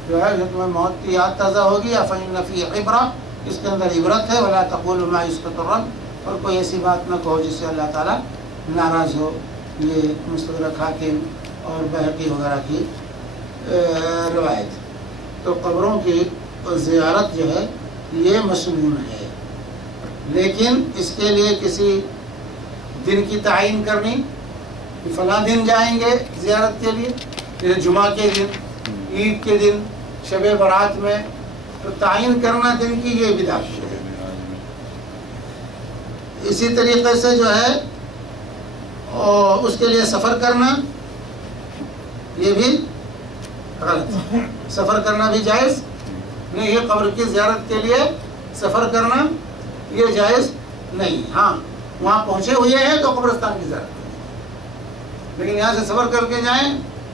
جو ہے تمہیں موت کی یاد تازہ ہوگی۔ فإن فی عبرہ، اس کے اندر عبرت ہے۔ ولا تقولوا ما يسقط الرب، اور کوئی ایسی بات نہ کہو جس سے اللہ تعالیٰ ناراض ہو۔ یہ مستدرک حاکم اور بہقی وغیرہ کی روایت۔ تو قبروں کی زیارت جو ہے یہ مسنون ہے، لیکن اس کے لیے کسی دن کی تعین کرنی کہ فلاں دن جائیں گے زیارت کے لیے، جیسے جمعہ کے دن، عید کے دن، شب برات میں، تو تعین کرنا دن کی یہ بدعت ہے۔ اسی طریقے سے جو ہے اس کے لیے سفر کرنا یہ بھی غلط ہے۔ سفر کرنا بھی جائز نہیں ہے، قبر کی زیارت کے لیے سفر کرنا یہ جائز نہیں۔ ہاں وہاں پہنچے ہوئے ہیں تو قبرستان کی زیارت کریں، لیکن یہاں سے سفر کر کے جائیں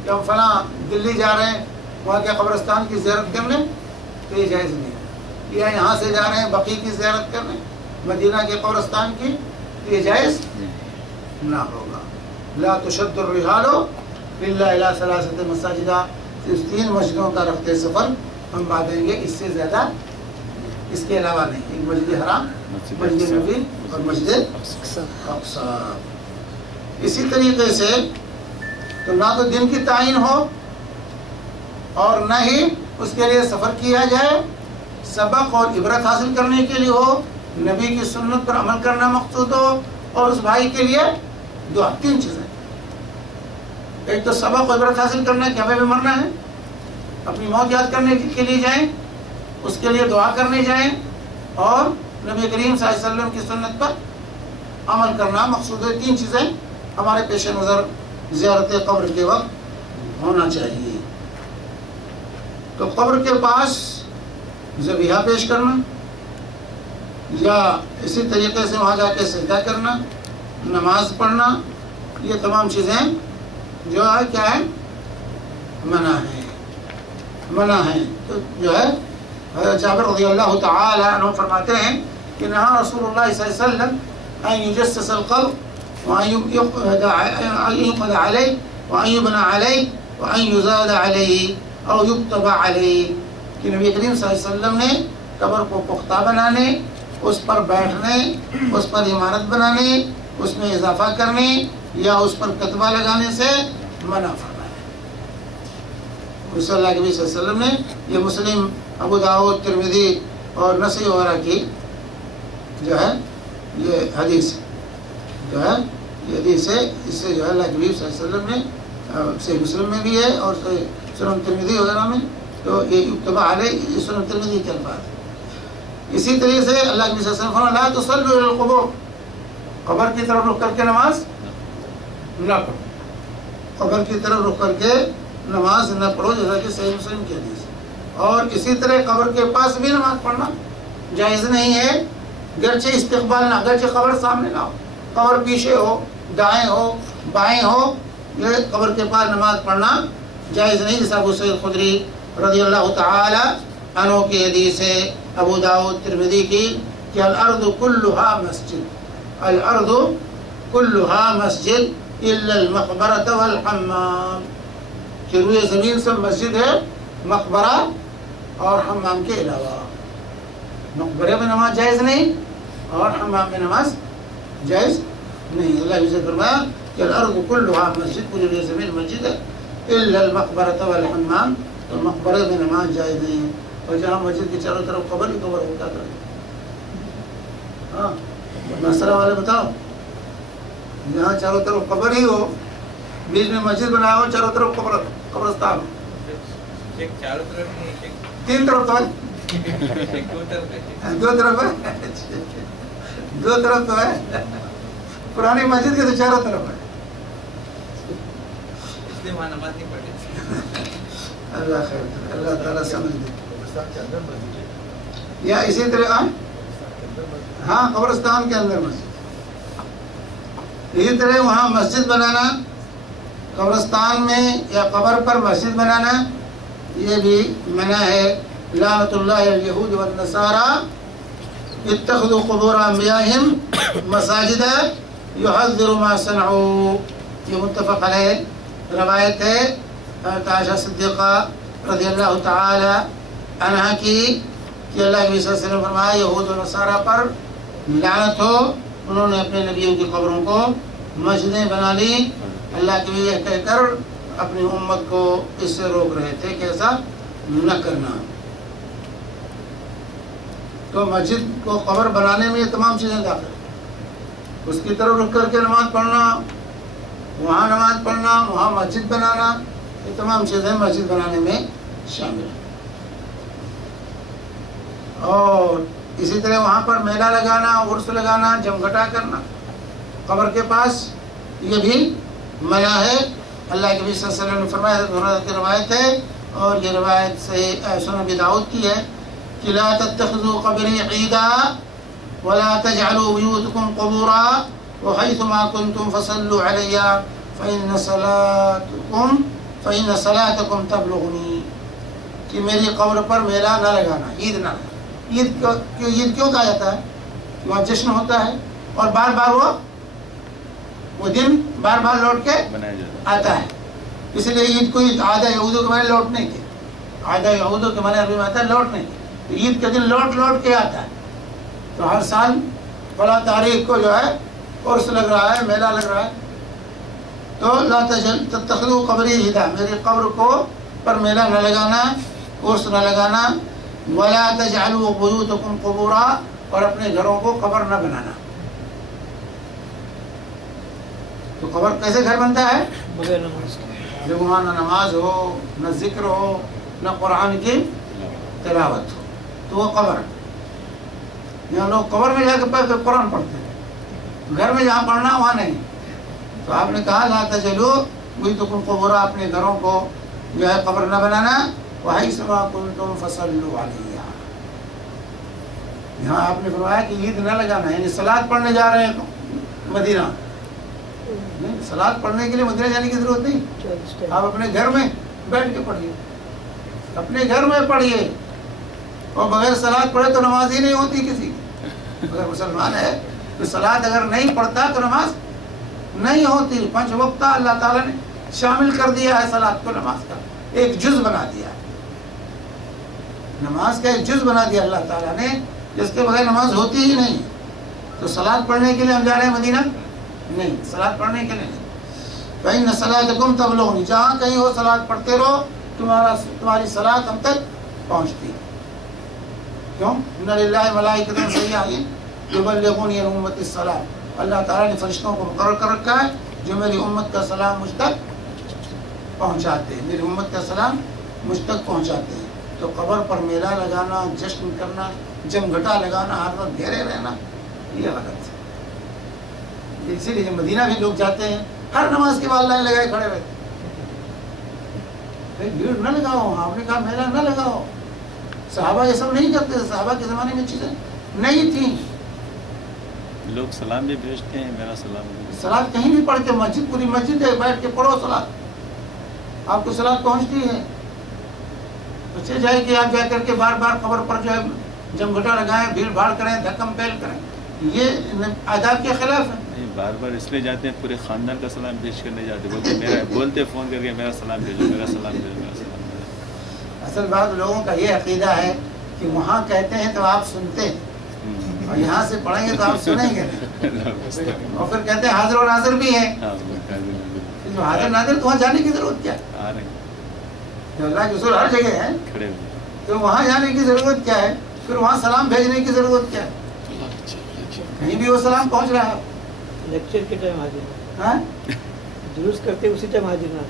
کہ ہم فلاں دلی جا رہے ہیں وہاں کے قبرستان کی زیارت کرنے، تو یہ جائز نہیں ہے۔ یا یہاں سے جا رہے ہیں بقیع کی زیارت کرنے، مدینہ کے قبرستان کی، یہ جائز نہ ہوگا۔ لا تشد الرحال الا الى ثلاثة مساجد، اس 3 مسجدوں کا رفتے سفر ہم باتیں گے، اس سے زیادہ اس کے علاوہ نہیں۔ ایک مسجد حرام، مسجد نبی اور مسجد اقصی۔ اسی طریقے سے تو نہ تو دن کی تعین ہو اور نہ ہی اس کے لیے سفر کیا جائے، سبق اور عبرت حاصل کرنے کے لیے ہو، نبی کی سنت پر عمل کرنا مقصود ہو، اور اس بھائی کے لیے دعا۔ 3 چیزیں، ایک تو سبق اور عبرت حاصل کرنا کہ ہمیں بھی مرنا ہے، اپنی موت یاد کرنے کے لیے جائیں، اس کے لیے دعا کرنے جائیں، اور نبی کریم صلی اللہ علیہ وسلم کی سنت پر عمل کرنا مقصود ہے۔ 3 چیزیں ہمارے پیش نظر زیارت قبر کے وقت ہونا چاہیے۔ تو قبر کے پاس ذبیحہ پیش کرنا، یا اسی طریقے سے وہاں جا کے سجدہ کرنا، نماز پڑھنا، یہ تمام چیزیں جو ہے کیا ہے؟ منع ہے، منع ہے۔ تو جو ہے حضرت جابر رضی اللہ تعالی عنہ فرماتے ہیں کہ نہا رسول اللہ صلی اللہ علیہ وسلم ان یجسس القبر وان یقعد علیہ وان یبنى علیہ وان یزاد علیہ او یکتب علیہ، کہ نبی کریم صلی اللہ علیہ وسلم نے قبر کو پختہ بنانے، اس پر بیٹھنے، اس پر عمارت بنانے، اس میں اضافہ کرنے یا اس پر کتبہ لگانے سے منع فرمایا۔ رسول اللہ صلی اللہ علیہ وسلم نے، یہ مسلم، ابو داؤد، ترمذی اور نسائی وغیرہ کی جو ہے یہ حدیث جو ہے، یہ حدیث ہے، اس سے جو ہے اللہ کے نبی صلی اللہ علیہ وسلم نے، صحیح مسلم میں بھی ہے اور سنن ترمذی وغیرہ میں، تو یہ یکتب علیہ، یہ سنن ترمذی کے الفاظ ہے۔ اسی طریقے سے اللہ کے نبی صلی اللہ علیہ وسلم فرمایا لا تصلوا الی القبور، قبر کی طرف رخ کر کے نماز نہ پڑھو، قبر کی طرف رخ کر کے نماز نہ پڑھو، جیسا کہ صحیح مسلم کی حدیث ہے۔ اور اسی طرح قبر کے پاس بھی نماز پڑھنا جائز نہیں ہے، گرچہ استقبال نہ، گرچہ قبر سامنے نہ ہو، قبر پیچھے ہو، دائیں ہو، بائیں ہو، یہ قبر کے پاس نماز پڑھنا جائز نہیں، جیسا ابو سعید خدری رضی اللہ تعالی عنہ کی حدیث ہے، ابو داؤد ترمذی کی، کہ الارض کلها مسجد، الارض کلها مسجد الا المقبرة والحمام، کہ روئے زمین سب مسجد ہے مقبرہ اور حمام کے علاوہ۔ مقبرے میں نماز جائز نہیں اور حمام میں نماز جائز نہیں۔ اللہ نے فرمایا کہ الارض کلها مسجد، پوری روئے زمین مسجد ہے، الا المقبرة والحمام، تو مقبرے میں نماز جائز نہیں ہے۔ اور جہاں مسجد کے چاروں طرف قبر ہی قبر ہوتا تھا، ہاں مسئلہ والے بتاؤ، جہاں چاروں طرف قبر ہی ہو، بیچ میں مسجد بنایا ہو، چاروں طرف قبرستان ہو، تین طرف تو ہے، دو طرف ہے، دو طرف تو ہے، پرانی مسجد کے تو چاروں طرف ہے، اس لیے وہاں نماز نہیں پڑھتی۔ اللہ خیر، اللہ تعالیٰ سمجھ دے۔ یا اسی طرح ہاں قبرستان کے اندر مسجد، اسی طرح وہاں مسجد بنانا، قبرستان میں یا قبر پر مسجد بنانا یہ بھی منع ہے۔ لعنت اللہ علی الیہود والنصارى اتخذوا قبور انبیائہم مساجد یحذر ما صنعوا، یہ متفق علیہ روایت ہے حضرت عائشہ صدیقہ رضی اللہ تعالی عنہا کی، کہ اللہ کے نبی صلی اللہ علیہ وسلم فرمایا یہود و نصارہ پر لعنت ہو، انہوں نے اپنے نبیوں کی قبروں کو مسجدیں بنا لی، اللہ کے نبی یہ کہہ کر اپنی امت کو اس سے روک رہے تھے کہ ایسا نہ کرنا۔ تو مسجد کو قبر بنانے میں یہ تمام چیزیں داخل ہیں، اس کی طرف رک کر کے نماز پڑھنا، وہاں نماز پڑھنا، وہاں مسجد بنانا، یہ تمام چیزیں مسجد بنانے میں شامل ہیں۔ اور اسی طرح وہاں پر میلہ لگانا، عرس لگانا، جمگھٹا کرنا قبر کے پاس، یہ بھی منع ہے۔ اللہ کے نبی صلی اللہ علیہ وسلم نے فرمایا، حضرت ہریرہ کی روایت ہے اور یہ روایت صحیح سنن ابی داؤد کی ہے کہ لا تتخذوا قبری عیدا ولا تجعلوا بیوتکم قبورا وحیثما کنتم فصلوا علی فإن صلاتکم تبلغنی، کہ میری قبر پر میلہ نہ لگانا، عید نہ لگانا۔ عید کیوں کہا جاتا ہے؟ وہاں جشن ہوتا ہے اور بار بار وہ دن بار بار لوٹ کے آتا ہے، اس لیے عید کو عادہ یہودوں کے معنی لوٹنے کے، عادہ یہودوں کے معنی عربی میں آتا ہے لوٹنے کے، تو عید کا دن لوٹ لوٹ کے آتا ہے۔ تو ہر سال فلاں تاریخ کو جو ہے عرس لگ رہا ہے، میلہ لگ رہا ہے، تو لا تتخذوا قبری عیدا، میری قبر کو پر میلہ نہ لگانا، عرس نہ لگانا، ولا تجعلوا بیوتکم قبورا، اور اپنے گھروں کو قبر نہ بنانا۔ تو قبر کیسے گھر بنتا ہے؟ بغیر نماز کے، جب وہاں نہ نماز ہو، نہ ذکر ہو، نہ قرآن کی تلاوت ہو، تو وہ قبر۔ یہاں لوگ قبر میں جا کے قرآن پڑھتے ہیں، گھر میں جہاں پڑھنا وہاں نہیں۔ تو آپ نے کہا لا تجعلوا بیوتکم قبورا، اپنے گھروں کو جو ہے قبر نہ بنانا، وحیثما کنتم فصلوا علیہ، یہاں آپ نے فرمایا کہ عید نہ لگانا، یعنی سلاد پڑھنے جا رہے ہیں مدینہ، نہیں سلاد پڑھنے کے لیے مدینہ جانے کی ضرورت نہیں، آپ اپنے گھر میں بیٹھ کے پڑھیے، اپنے گھر میں پڑھیے، اور بغیر سلاد پڑھے تو نماز ہی نہیں ہوتی کسی کی۔ اگر مسلمان ہے تو سلاد اگر نہیں پڑھتا تو نماز نہیں ہوتی۔ 5 وقت اللہ تعالیٰ نے شامل کر دیا ہے سلاد کو، نماز کا ایک جز بنا دیا ہے، نماز کا ایک جز بنا دیا اللہ تعالیٰ نے، جس کے بغیر نماز ہوتی ہی نہیں۔ تو سلاد پڑھنے کے لیے ہم جا رہے ہیں مدینہ؟ نہیں، سلاد پڑھنے کے لیے نہیں۔ فإن صلاتکم تبلغنی، جہاں کہیں ہو سلاد پڑھتے رہو، تمہاری سلاد ہم تک پہنچتی ہے۔ کیوں؟ ان للہ ملائکۃ سیاحین یبلغون عن امتی الصلاۃ، اللہ تعالیٰ نے فرشتوں کو مقرر کر رکھا ہے جو میری امت کا سلام مجھ تک پہنچاتے ہیں، میری امت کا سلام مجھ تک پہنچاتے ہیں۔ تو قبر پر میلہ لگانا، جشن کرنا، جمگھٹا لگانا، ہر وقت گھیرے رہنا، یہ غلط ہے۔ اسی لیے مدینہ بھی لوگ جاتے ہیں، ہر نماز کے بعد لائن لگائے کھڑے رہتے ہیں، بھیڑ نہ لگاؤ، آپ نے کہا میلہ نہ لگاؤ۔ صحابہ یہ سب نہیں کرتے، صحابہ کے زمانے میں چیزیں نہیں تھیں۔ لوگ سلام بھی بھیجتے ہیں، میرا سلام بھی، سلاد کہیں بھی پڑھ کے، مسجد پوری مسجد ہے، بیٹھ کے پڑھو سلاد، آپ کو سلاد پہنچتی ہے۔ بچے جائے کہ آپ جا کر کے بار بار قبر پر جو ہے جمگھٹا لگائیں، بھیڑ بھاڑ کریں، دھکم پھیل کریں، یہ آداب کے خلاف ہے۔ نہیں بار بار اس لیے جاتے ہیں، پورے خاندان کا سلام بھیج کر نہیں جاتے، بولتے فون کر کے میرا سلام بھیجو، میرا سلام بھیجو، میرا سلام بھیجو۔ اصل بات لوگوں کا یہ عقیدہ ہے کہ وہاں کہتے ہیں تو آپ سنتے ہیں، اور یہاں سے پڑھیں گے تو آپ سنیں گے، اور پھر کہتے ہیں حاضر و ناظر بھی ہیں، جو حاضر ناظر تو وہاں جانے کی ضرورت کیا ہے؟ جو اللہ کے رسول ہر جگہ ہے تو وہاں جانے کی ضرورت کیا ہے؟ پھر وہاں سلام بھیجنے کی ضرورت کیا ہے؟ کہیں بھی وہ سلام پہنچ رہا ہے۔ لیکچر کے ٹائم حاضر، ہاں جلوس کرتے اسی ٹائم حاضر نہ۔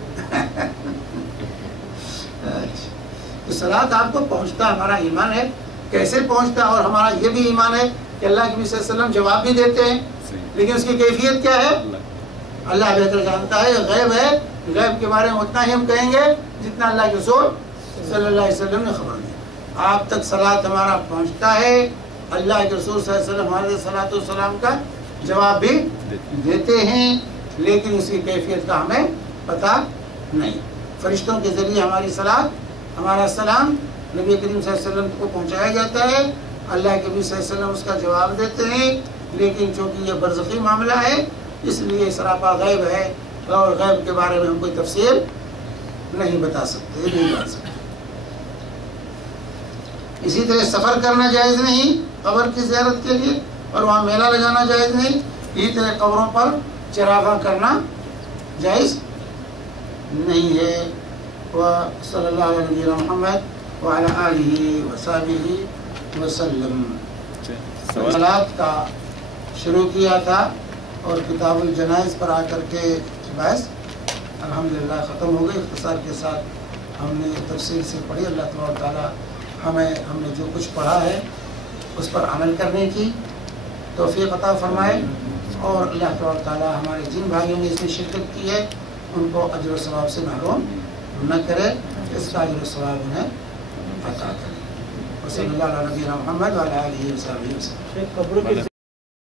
تو سلاد آپ کو پہنچتا، ہمارا ایمان ہے کیسے پہنچتا، اور ہمارا یہ بھی ایمان ہے کہ اللہ کے نبی صلی اللہ علیہ وسلم جواب بھی دیتے ہیں، لیکن اس کی کیفیت کیا ہے اللہ بہتر جانتا ہے، غیب ہے، غیب کے بارے میں اتنا ہی ہم کہیں گے جتنا اللہ کے رسول صلی اللہ علیہ وسلم نے خبر دی۔ آپ تک صلات ہمارا پہنچتا ہے، اللہ کے رسول صلی اللہ علیہ وسلم ہمارے صلوات و سلام کا جواب بھی دیتے ہیں، لیکن اس کی کیفیت کا ہمیں پتہ نہیں۔ فرشتوں کے ذریعے ہماری صلات، ہمارا سلام نبی کریم صلی اللہ علیہ وسلم کو پہنچایا جاتا ہے، اللہ کے نبی صلی اللہ علیہ وسلم اس کا جواب دیتے ہیں، لیکن چونکہ یہ برزخی معاملہ ہے اس لیے سراپا غیب ہے، اور غیب کے بارے میں ہم کوئی تفصیل نہیں بتا سکتے، نہیں بتا سکتے۔ اسی طرح سفر کرنا جائز نہیں قبر کی زیارت کے لیے، اور وہاں میلہ لگانا جائز نہیں، اسی طرح قبروں پر چراغاں کرنا جائز نہیں ہے۔ وصلی اللہ علیہ نبینا محمد وعلی آلہ وصحبہ وسلم۔ صلات کا شروع کیا تھا اور کتاب الجنائز پر آ کر کے بحث الحمدللہ ختم ہو گئی۔ اختصار کے ساتھ ہم نے تفصیل سے پڑھی۔ اللہ تبارک تعالیٰ ہم نے جو کچھ پڑھا ہے اس پر عمل کرنے کی توفیق عطا فرمائے، اور اللہ تبارک تعالیٰ ہمارے جن بھائیوں نے اس میں شرکت کی ہے ان کو اجر و ثواب سے محروم نہ کرے، اس کا اجر و ثواب انہیں عطا کرے۔ وصلی اللہ علیہ نبینا محمد وعلی آلہ وصحبہ وسلم۔